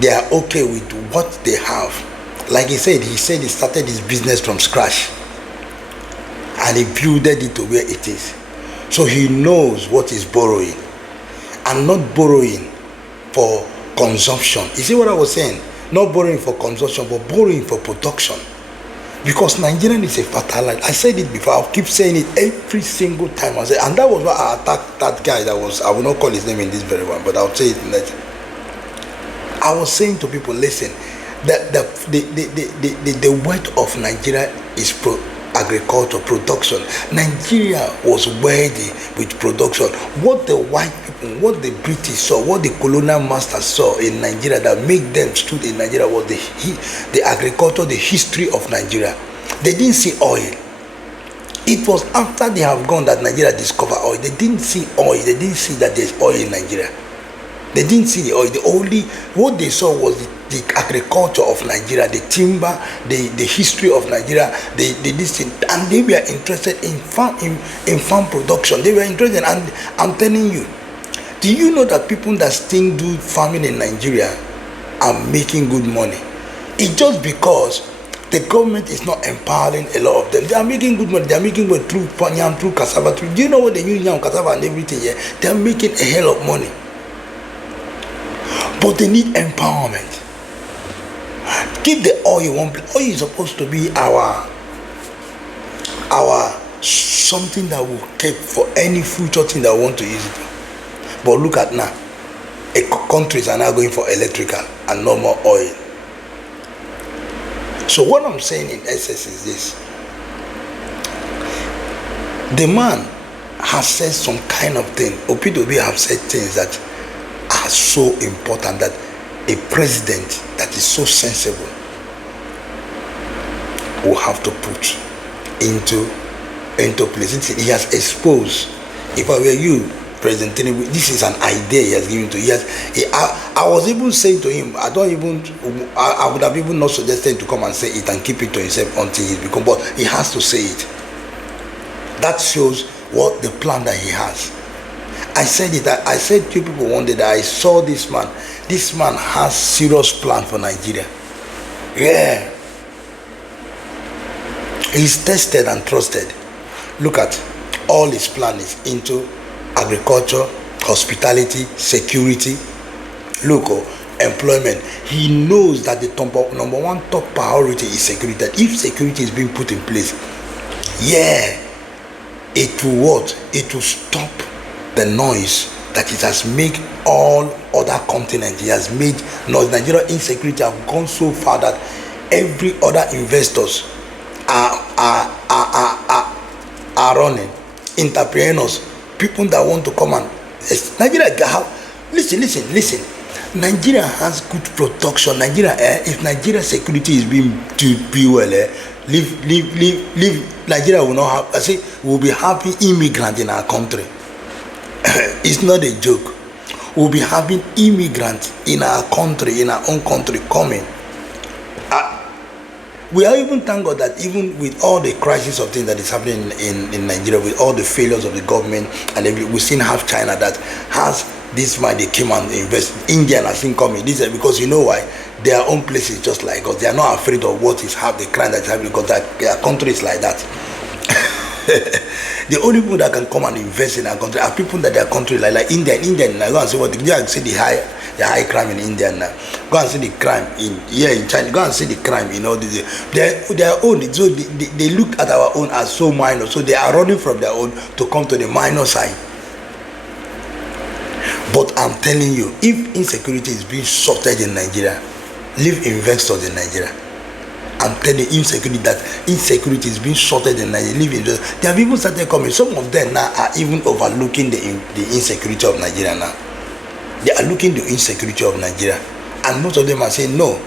They are okay with what they have. Like he said he started his business from scratch, and he built it to where it is. So he knows what is borrowing, and not borrowing for consumption. You see what I was saying? Not borrowing for consumption, but borrowing for production. Because Nigerian is a fertile. I said it before, I'll keep saying it every single time I say, and that was why I attacked that guy that was, I will not call his name in this very one, but I'll say it later. I was saying to people, listen, that the word of Nigeria is agriculture, production. Nigeria was worthy with production. What the white people, what the British saw, what the colonial masters saw in Nigeria that made them stood in Nigeria was the agriculture, the history of Nigeria. They didn't see oil. It was after they have gone that Nigeria discovered oil. They didn't see oil. They didn't see that there's oil in Nigeria. They didn't see the oil. The only what they saw was the agriculture of Nigeria, the timber, the history of Nigeria, this thing, and they were interested in farm production. They were interested, and I'm telling you, do you know that people that still do farming in Nigeria are making good money? It's just because the government is not empowering a lot of them. They are making good money. They are making money through yam, through cassava. Do you know what they use yam, cassava, and everything? Yeah, they are making a hell of money. But they need empowerment. Keep the oil one place. Oil is supposed to be our something that will keep for any future thing that we want to use it for. But look at now, countries are now going for electrical and no more oil. So what I'm saying in essence is this: the man has said some kind of thing. Obi have said things that are so important, that a president that is so sensible will have to put into place. He has exposed. If I were you, President Tinubu, this is an idea he has given to. I was even saying to him, I would have even not suggested to come and say it and keep it to himself until he becomes, but he has to say it. That shows what the plan that he has. I said it. I said to people one day that I saw this man. This man has serious plan for Nigeria. Yeah. He's tested and trusted. Look at all his plan is into agriculture, hospitality, security, local employment. He knows that the number one top priority is security. That if security is being put in place, yeah, it will what? It will stop the noise that it has made all other continents. It has made noise. Nigeria insecurity have gone so far that every other investors are running. Entrepreneurs, people that want to come and Nigeria listen. Nigeria has good production. Nigeria, if Nigeria security is being to be well, leave Nigeria will not have. I say we'll be happy immigrant in our country. It's not a joke. We'll be having immigrants in our country, in our own country, coming. We are even thank God that even with all the crisis of things that is happening in Nigeria, with all the failures of the government and everything, we still have China that has this money. They came and invest. India has seen coming. This is because you know why? Their own place is just like us. They are not afraid of what is happening, the crime that is happening, because their country is like that. The only people that can come and invest in our country are people that their country like India. Now go and see what the high crime in India now. Go and see the crime in China. Go and see the crime in all this. Their own. So they look at our own as so minor. So they are running from their own to come to the minor side. But I'm telling you, if insecurity is being sorted in Nigeria, leave investors in Nigeria. I'm telling you, insecurity is being sorted in Nigeria. They have even started coming. Some of them now are even overlooking the insecurity of Nigeria now. They are looking the insecurity of Nigeria. And most of them are saying, no,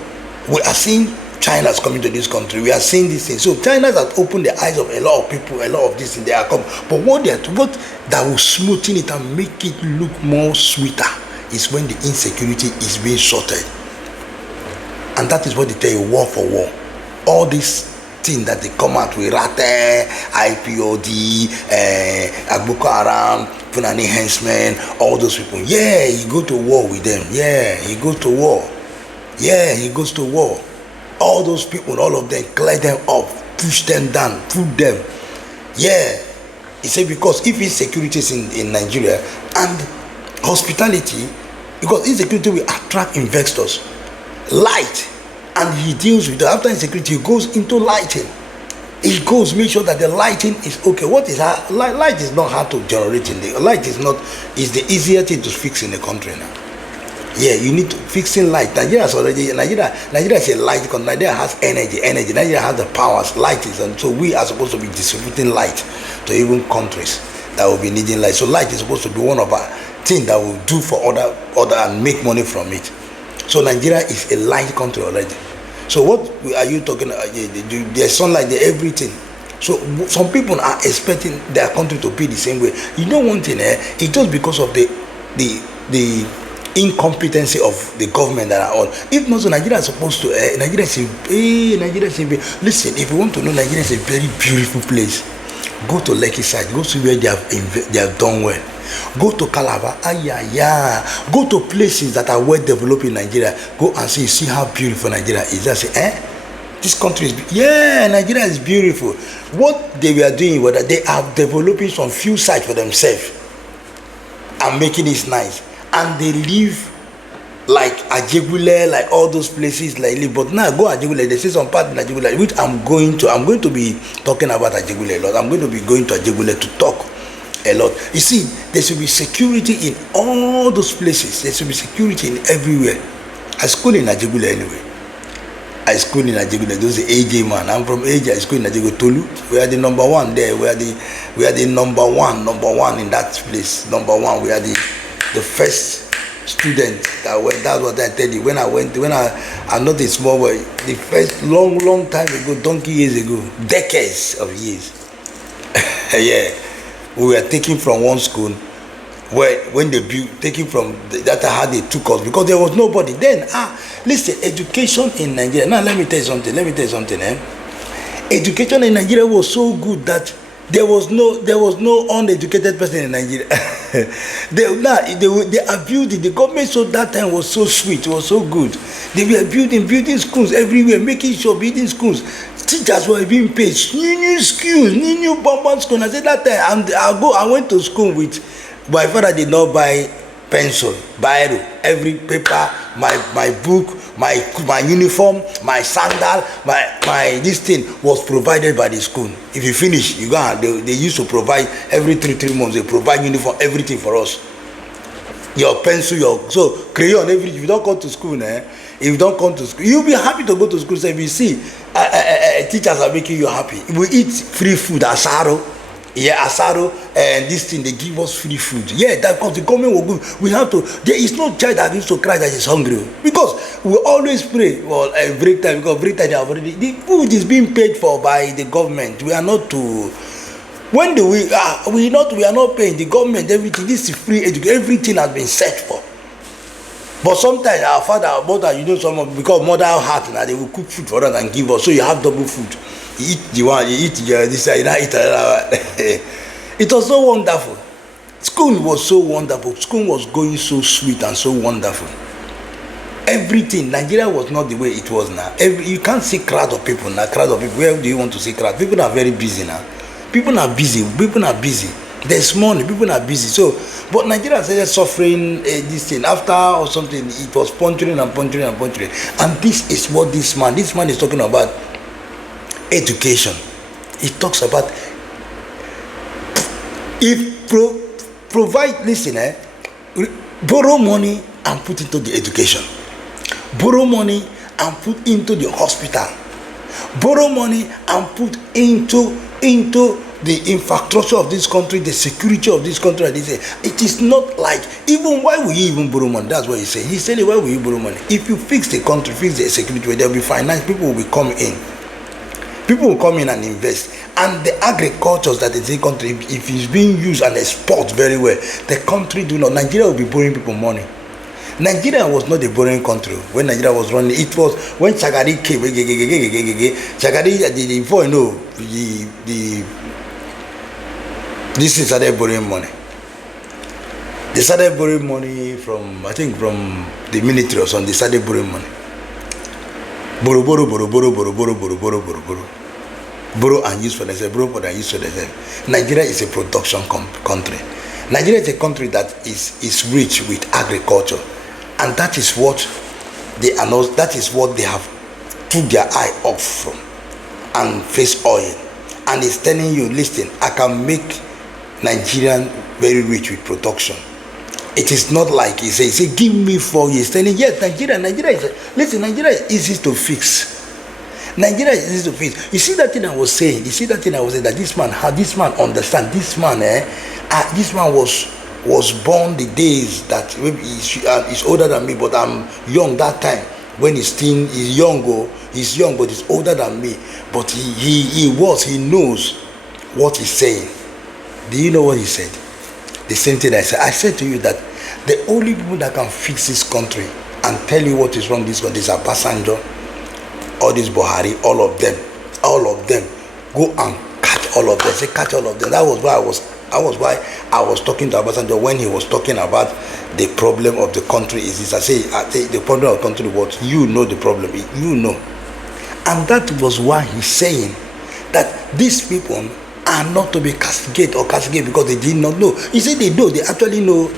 we are seeing China's coming to this country. We are seeing this thing. So China has opened the eyes of a lot of people, a lot of this thing. They are coming. But what that will smoothen it and make it look more sweeter is when the insecurity is being sorted. And that is what they tell you, war for war. All these things that they come out with, Rate, IPOD, Boko Haram, Fulani henchmen, all those people. Yeah, he go to war with them. Yeah, he goes to war. Yeah, he goes to war. All those people, all of them, clear them up, push them down, put them. Yeah. He said because if insecurity is in Nigeria and hospitality, because insecurity will attract investors. Light. And he deals with after insecurity, he goes into lighting. He goes make sure that the lighting is okay. What is hard? Light is not hard to generate in the light is the easier thing to fix in the country now. Yeah, you need to fixing light. Nigeria is a light country. Nigeria has energy. Nigeria has the powers, light is, and so we are supposed to be distributing light to even countries that will be needing light. So light is supposed to be one of our things that will do for other and make money from it. So Nigeria is a light country already. So what are you talking about? There's sunlight, there's everything. So some people are expecting their country to be the same way. You know one thing, it's just because of the incompetency of the government that are on. If not, so Nigeria is supposed to. Nigeria is listen. If you want to know, Nigeria is a very beautiful place. Go to Lekki side. Go to where they have done well. Go to Calabar, go to places that are well developed in Nigeria. Go and see how beautiful Nigeria is. Just say, this country is Nigeria is beautiful. What they were doing was that they are developing some few sites for themselves and making it nice. And they live like Ajegule, like all those places like live. But now go Ajegule, they say some part in Ajegule, which I'm going to be talking about Ajegule a lot. I'm going to be going to Ajegule to talk a lot. You see, there should be security in all those places. There should be security in everywhere. I school in Ajegule anyway. I school in Ajegule. Those are AJ man. I'm from AJ. I school in Ajegule Tolu. We are the number one there. We are the number one in that place. Number one. We are the first student that went. That's what I tell you. When I'm not a small boy. The first long time ago, donkey years ago, decades of years. Yeah. We were taken from one school when they built, taking from that how they took us, because there was nobody then. Listen, education in Nigeria, now let me tell you something, education in Nigeria was so good that there was no uneducated person in Nigeria. they abused it. The government so that time was so sweet, it was so good. They were building schools everywhere, making sure building schools. Teachers were being paid, new schools, new bomb school. I said that time, I went to school with, my father did not buy pencil, biro, every paper, my book, my uniform, my sandal, my this thing was provided by the school. If you finish, you go. They used to provide every three months. They provide uniform, everything for us. Your pencil, so crayon, everything. If you don't come to school, if you don't come to school, you'll be happy to go to school. So if you see teachers are making you happy, we eat free food, asaro. Yeah, asaro, and this thing, they give us free food. Yeah, that because the government will give. We have to. There is no child that used to cry that is hungry, because we always pray. Well, break time, because break time already. The food is being paid for by the government. We are not to. When do we are not paying the government everything. This is free education. Everything has been set for. But sometimes our father, our mother, because mother heart now, they will cook food for us and give us, so you have double food. You eat the one, you eat this side, you now eat another one. It was so wonderful. School was so wonderful. School was going so sweet and so wonderful. Everything, Nigeria was not the way it was now. You can't see crowd of people now. Crowd of people. Where do you want to see crowd? People are very busy now. People are busy. There's money. People are busy. So, but Nigeria started suffering this thing after or something. It was puncturing. And this is what this man is talking about. Education. He talks about provide. Listen, borrow money and put into the education. Borrow money and put into the hospital. Borrow money and put into the infrastructure of this country, the security of this country. It is not like, even why will you even borrow money? That's what he said. He said, why will you borrow money? If you fix the country, fix the security, there will be finance, people will come in. People will come in and invest. And the agricultures that is in the country, if it's being used and export very well, the country Nigeria will be borrowing people money. Nigeria was not a borrowing country when Nigeria was running. It was when Chagari came, Chagari, before you know, this is started borrowing money. They started borrowing money from the military or something. They started borrowing money. Borrow and use for themselves. Nigeria is a production country. Nigeria is a country that is rich with agriculture, and that is what they announced. That is what they have took their eye off from, and face oil, and it's telling you, listen, I can make Nigerian very rich with production. It is not like he say give me 4 years. Telling yes, Nigeria is easy to fix. Nigeria is easy to fix. You see that thing I was saying. That this man understand. This man was born the days that maybe he's older than me, but I'm young that time. When he's young, but he's older than me. But he knows what he's saying. Do you know what he said? The same thing I said. I said to you that the only people that can fix this country and tell you what is wrong in this country is Obasanjo, all this Buhari, all of them. Go and catch all of them. Say catch all of them. That was why I was talking to Obasanjo when he was talking about the problem of the country is this. I say the problem of the country was, you know the problem. You know. And that was why he's saying that these people are not to be castigated because they did not know. He said they know. They actually know.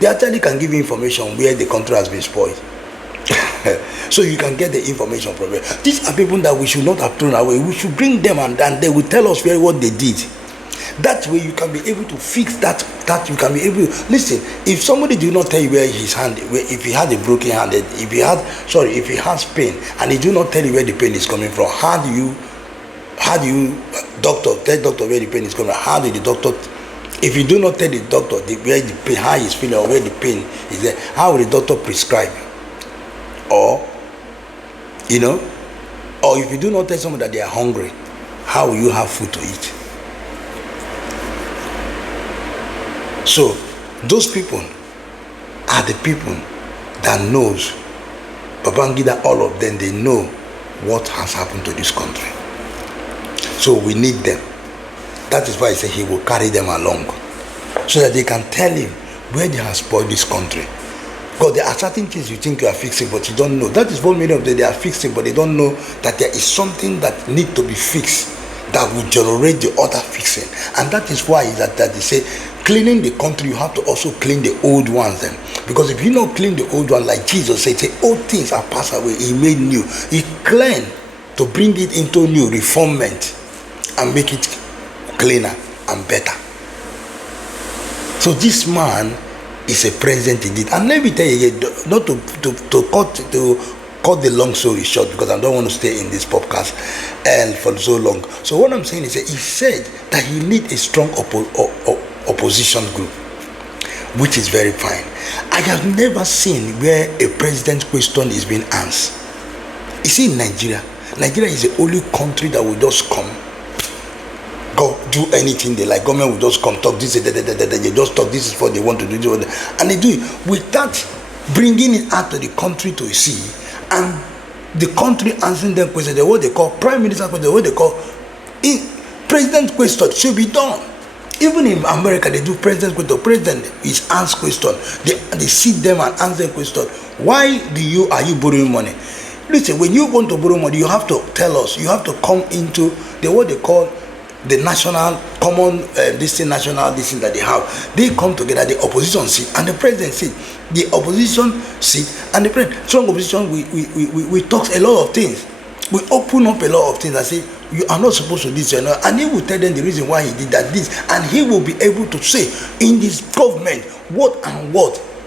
They actually can give you information where the country has been spoiled. So you can get the information from there. These are people that we should not have thrown away. We should bring them and they will tell us what they did. That way you can be able to fix that you can be able to listen. If somebody do not tell you where his hand, if he had a broken hand, if he has pain and he do not tell you where the pain is coming from, how do you tell doctor where the pain is coming from? How do the doctor, if you do not tell the doctor where the pain, how he's feeling or where the pain is there, how will the doctor prescribe? Or or if you do not tell someone that they are hungry, how will you have food to eat? So Those people are the people that knows Babangida, all of them, they know what has happened to this country. So we need them. That is why I say he will carry them along, so that they can tell him where they have spoiled this country. Because there are certain things you think you are fixing, but you don't know. That is what many of them, they are fixing, but they don't know that there is something that needs to be fixed that will generate the other fixing. And that is why that they say, cleaning the country, you have to also clean the old ones then. Because if you don't clean the old one, like Jesus said, say, old things are passed away, he made new. He cleaned to bring it into new reformment and make it cleaner and better. So this man is a president indeed. And let me tell you again, not to cut the long story short, because I don't want to stay in this podcast for so long. So what I'm saying is that he said that he needs a strong opposition group, which is very fine. I have never seen where a president's question is being answered. You see, in Nigeria is the only country that will just come, go do anything they like. Government will just come, talk this, they just talk, this is what they want to do, and they do it without bringing it out to the country to see, and the country answering them questions. What they call prime minister question, what they call president question should be done. Even in America, they do president question. President is asked question. They sit them and answer question. Why are you borrowing money? Listen, when you want to borrow money, you have to tell us. You have to come into what they call the national common this thing that they have. They come together, the opposition seat and the president seat. The opposition seat and the president. Strong opposition, we talk a lot of things. We open up a lot of things and say, you are not supposed to do this, and he will tell them the reason why he did this, and he will be able to say in this government what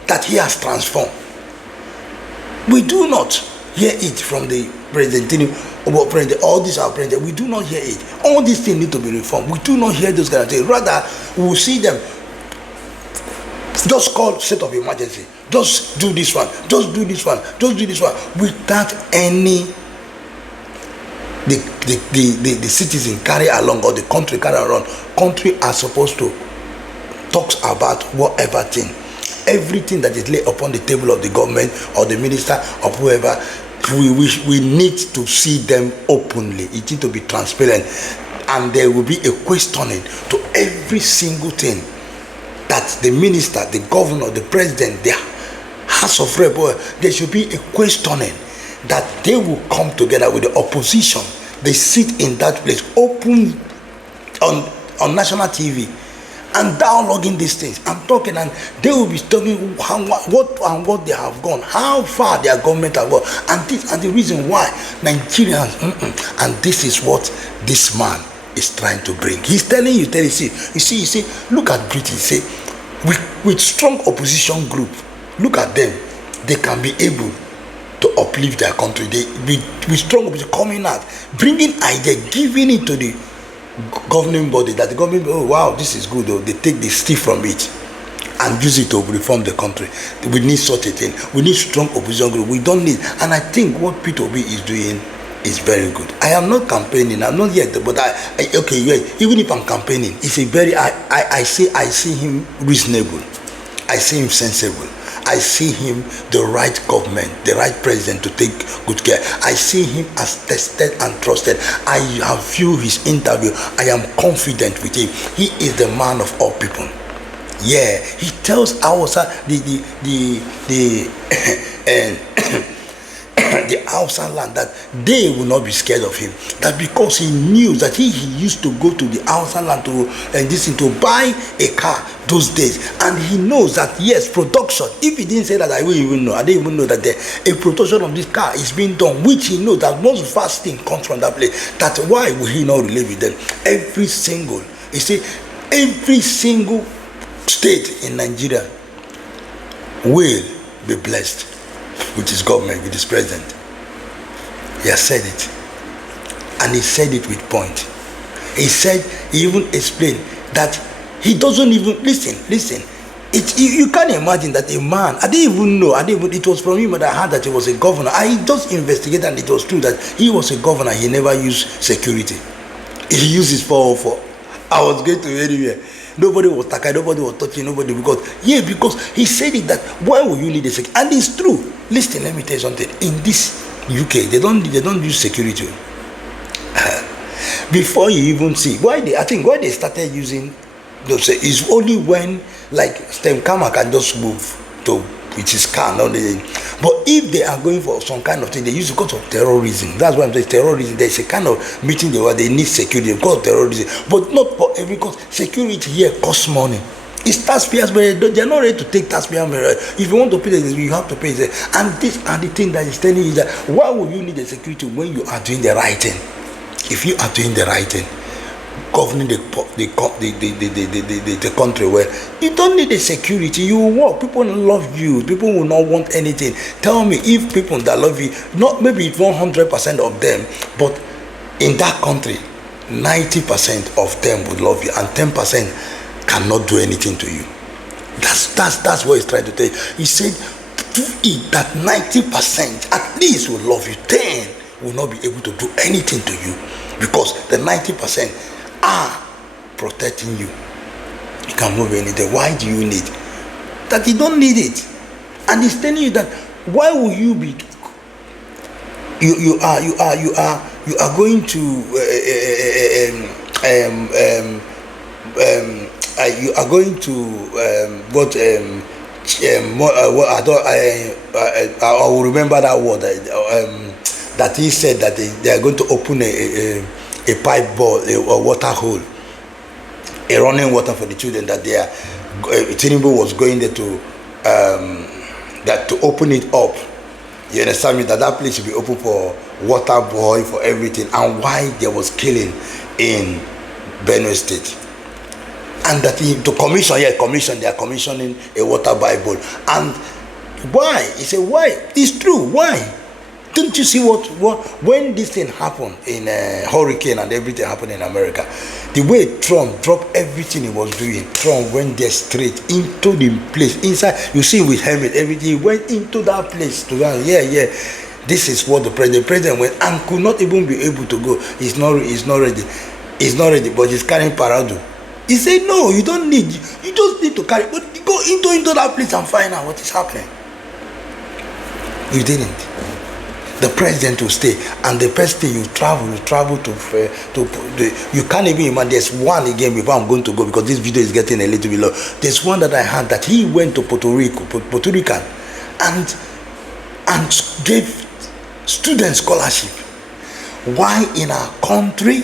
that he has transformed. We do not hear it from the president Tinubu, all these are president. We do not hear it. All these things need to be reformed. We do not hear those kind of things. Rather, we will see them just call state of emergency. Just do this one. Just do this one. Just do this one without any. The citizen carry along, or the country carry along. Country are supposed to talk about whatever thing, everything that is laid upon the table of the government or the minister or whoever. We need to see them openly. It needs to be transparent, and there will be a questioning to every single thing that the minister, the governor, the president, the House of Reps, there should be a questioning that they will come together with the opposition. They sit in that place, open on national TV, and downloading these things. I'm talking, and they will be talking what they have gone, how far their government have gone, and this and the reason why Nigerians. And this is what this man is trying to bring. He's telling you, you see, look at Britain. Say, with strong opposition group, look at them. They can be able to uplift their country. They with strong opposition coming out, bringing idea, giving it to the governing body, that the government, oh wow, this is good, they take the stiff from it and use it to reform the country. We need such a thing. We need strong opposition group. We don't need, and I think what Peter Obi is doing is very good. I am not campaigning, I'm not yet, but even if I'm campaigning, it's a very, I see him reasonable, I see him sensible, I see him the right government, the right president to take good care. I see him as tested and trusted. I have viewed his interview. I am confident with him. He is the man of all people. Yeah, he tells Hausa, the Hausa land, that they will not be scared of him. That because he knew that he used to go to the Hausa land to buy a car those days, and he knows that yes, production. If he didn't say that, I didn't even know that a production of this car is being done, which he knows that most vast thing comes from that place. That why will he not relate with them? Every single state in Nigeria will be blessed with his government, with his president. He has said it, and he said it with point. He even explained that he doesn't even listen. You can't imagine that a man, I didn't even know, it was from him that I heard that he was a governor. I just investigated, and it was true that he was a governor. He never used security. He used his 404. I was going to anywhere. Nobody was takai, nobody was touching, nobody, because he said it that why will you need a security? And it's true. Listen, let me tell you something. In this UK, they don't use security. Before you even see why they started using those is only when like Stem Kama can just move to with his car, not the. But if they are going for some kind of thing, they use it because of terrorism. That's why I'm saying terrorism. There's a kind of meeting where they need security because of terrorism, but not for every cause. Security here costs money. It's taxpayers' money. They're not ready to take taxpayers' money. If you want to pay this, you have to pay this. And this and the thing that is telling you that why would you need the security when you are doing the right thing? If you are doing the right thing, governing the country well, you don't need the security. You will work. People love you. People will not want anything. Tell me if people that love you, not maybe 100% of them, but in that country, 90% of them would love you, and 10% cannot do anything to you. That's what he's trying to tell you. He said, do it that 90% at least will love you. 10 will not be able to do anything to you because the 90% are protecting you. You can move anything. Why do you need that? You don't need it. And he's telling you that why will you be you are going to you are going to I will remember that word that he said that they are going to open a pipe ball, a water hole, a running water for the children, that they are Tinubu was going there to open it up. You understand me? That place should be open for water boy, for everything. And why there was killing in Benue State. And that they are commissioning a water Bible. And why? He said, why? It's true. Why? Don't you see what when this thing happened in hurricane and everything happened in America, the way Trump dropped everything he was doing, Trump went there straight into the place inside. You see with helmet, everything, he went into that place to go. Yeah. This is what the president went and could not even be able to go. He's not ready. He's not ready, but he's carrying parado. He said, no, you don't need. You just need to carry. But go into that place and find out what is happening. You didn't. The president will stay, and the first day you travel to you can't even imagine. There's one again before I'm going to go because this video is getting a little bit low. There's one that I had that he went to Puerto Rican, and gave student scholarship. Why in our country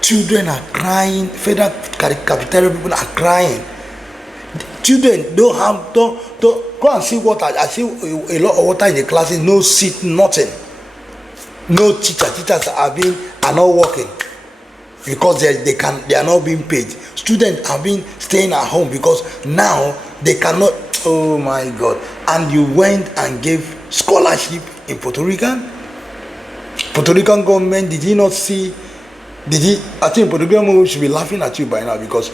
children are crying, federal capital people are crying. Children don't go and see water. I see a lot of water in the classes, no seat, nothing. No teachers are not working because they are not being paid. Students are being staying at home because now they cannot. Oh my God! And you went and gave scholarship in Puerto Rican government. Did he not see? I think Puerto Rican government should be laughing at you by now because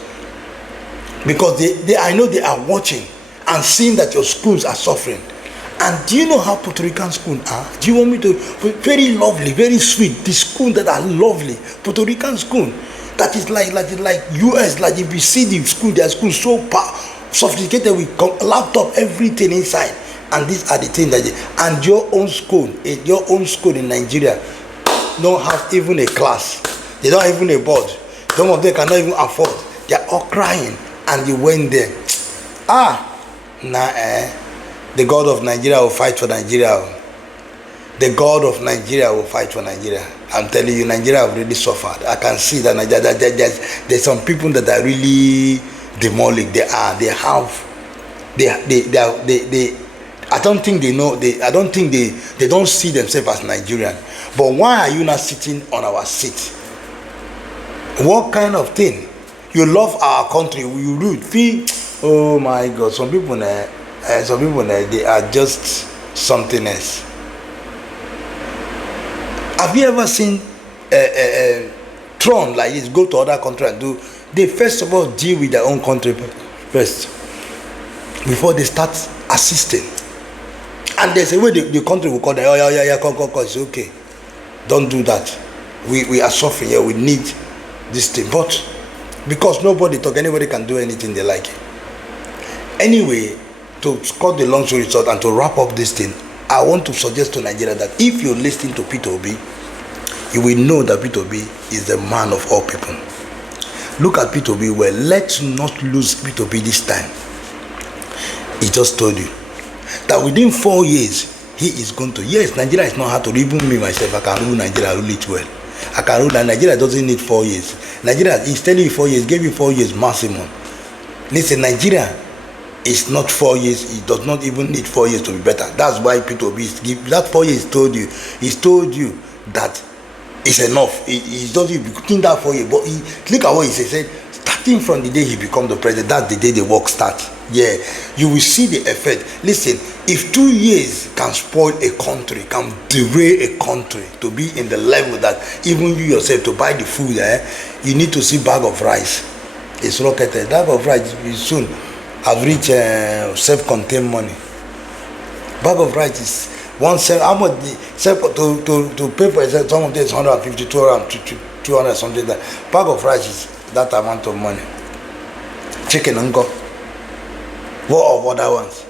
they I know they are watching and seeing that your schools are suffering. And do you know how Puerto Rican schools are? Do you want me to? Very lovely, very sweet. The schools that are lovely, Puerto Rican school, that is like US. Like if you see the school, their school so sophisticated with laptop, everything inside. And these are the things and your own school in Nigeria don't have even a class. They don't have even a board. Some of them cannot even afford. They are all crying. And you went there. The God of Nigeria will fight for Nigeria. The God of Nigeria will fight for Nigeria. I'm telling you, Nigeria have really suffered. I can see that there's some people that are really demolic. I don't think they know. I don't think they don't see themselves as Nigerian. But why are you not sitting on our seat? What kind of thing? You love our country. You root. Oh my God! Some people, they are just something else. Have you ever seen Trump like this go to other country and do? They first of all deal with their own country first before they start assisting. And there's a way the country will call them. Oh yeah, come. It's okay. Don't do that. We are suffering here. We need this thing, but because nobody talk, anybody can do anything they like. Anyway, to cut the long story short and to wrap up this thing, I want to suggest to Nigeria that if you listen to Peter Obi, you will know that Peter Obi is the man of all people. Look at Peter Obi well. Let's not lose Peter Obi this time. He just told you that within 4 years, he is going to, yes, Nigeria is not hard to rule. Even me myself, I can rule Nigeria, rule it well. I can rule that. Nigeria doesn't need 4 years. Nigeria is telling you 4 years, gave you 4 years maximum. Listen, Nigeria is not 4 years. It does not even need 4 years to be better. That's why Peter Obi is that 4 years told you. He's told you that it's enough. He told you between that 4 years. But look at what he said. Starting from the day he become the president, that's the day the work starts. Yeah, you will see the effect. Listen, if 2 years can spoil a country, can derail a country to be in the level that even you yourself to buy the food, you need to see bag of rice. It's rocketed. Bag of rice will soon have reached self-contained money. Bag of rice is 1/7. How much to pay for it? Some of this 150, 200 something. That bag of rice is that amount of money. Chicken and go. What of other ones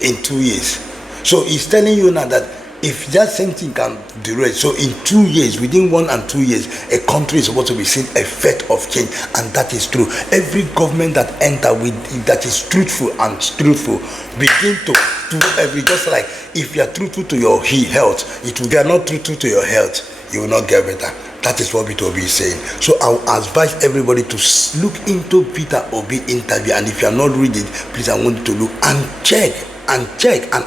in 2 years? So he's telling you now that if that same thing can derail, so in 2 years, within 1 and 2 years, a country is supposed to be seeing effect of change, and that is true. Every government that enter with that is truthful and truthful begin to do every, just like if you are truthful to your health, if you are not truthful to your health, you will not get better. That is what Peter Obi is saying. So I will advise everybody to look into Peter Obi interview, and if you are not reading it, please, I want you to look and check and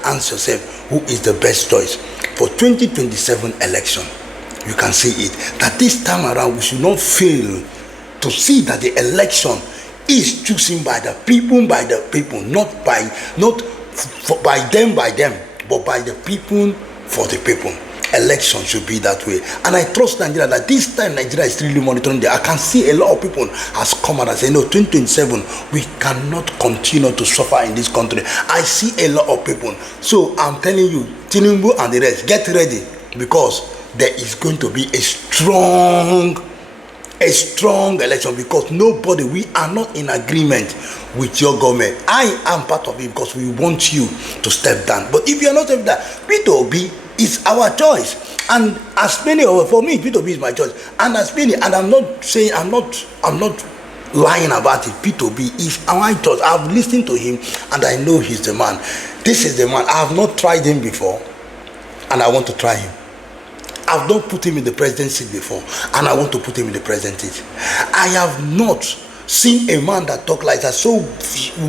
ask yourself who is the best choice for 2027 election. You can see it that this time around we should not fail to see that the election is chosen by the people, not by them, but by the people for the people. Election should be that way, and I trust Nigeria that this time Nigeria is really monitoring there. I can see a lot of people has come out and say, no, 2027 we cannot continue to suffer in this country. I see a lot of people. So I'm telling you, Tinubu and the rest, get ready, because there is going to be a strong election, because we are not in agreement with your government. I am part of it because we want you to step down. But if you are not step down, Peter Obi is our choice, and as many for me, Peter Obi is my choice, and as many, and I'm not saying, I'm not lying about it. Peter Obi is our choice. I've listened to him and I know he's the man. This is the man. I have not tried him before, and I want to try him. I've not put him in the presidency before, and I want to put him in the presidency. I have not seen a man that talk like that so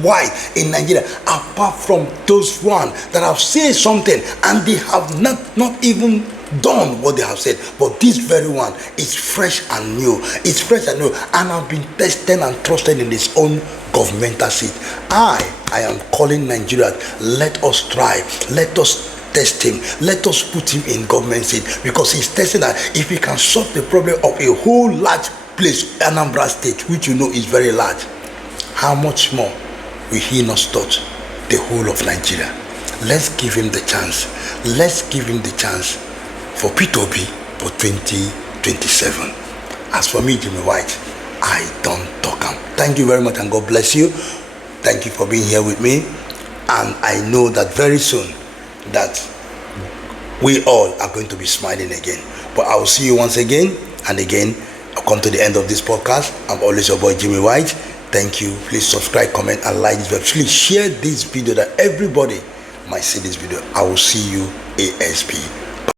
wide in Nigeria, apart from those one that have said something and they have not even done what they have said. But this very one is fresh and new. It's fresh and new, and have been tested and trusted in his own governmental seat. I am calling Nigeria, let us try, let us test him, let us put him in government seat, because he's testing that if he can solve the problem of a whole large place, Anambra State, which you know is very large, how much more will he not touch the whole of Nigeria? Let's give him the chance. Let's give him the chance for Peter Obi for 2027. As for me, Jimmy White, I don't talk him. Thank you very much, and God bless you. Thank you for being here with me, and I know that very soon that we all are going to be smiling again. But I will see you once again and again. I've come to the end of this podcast. I'm always your boy Jimmy White. Thank you. Please subscribe, comment, and like this video. Please share this video that everybody might see this video. I will see you ASP.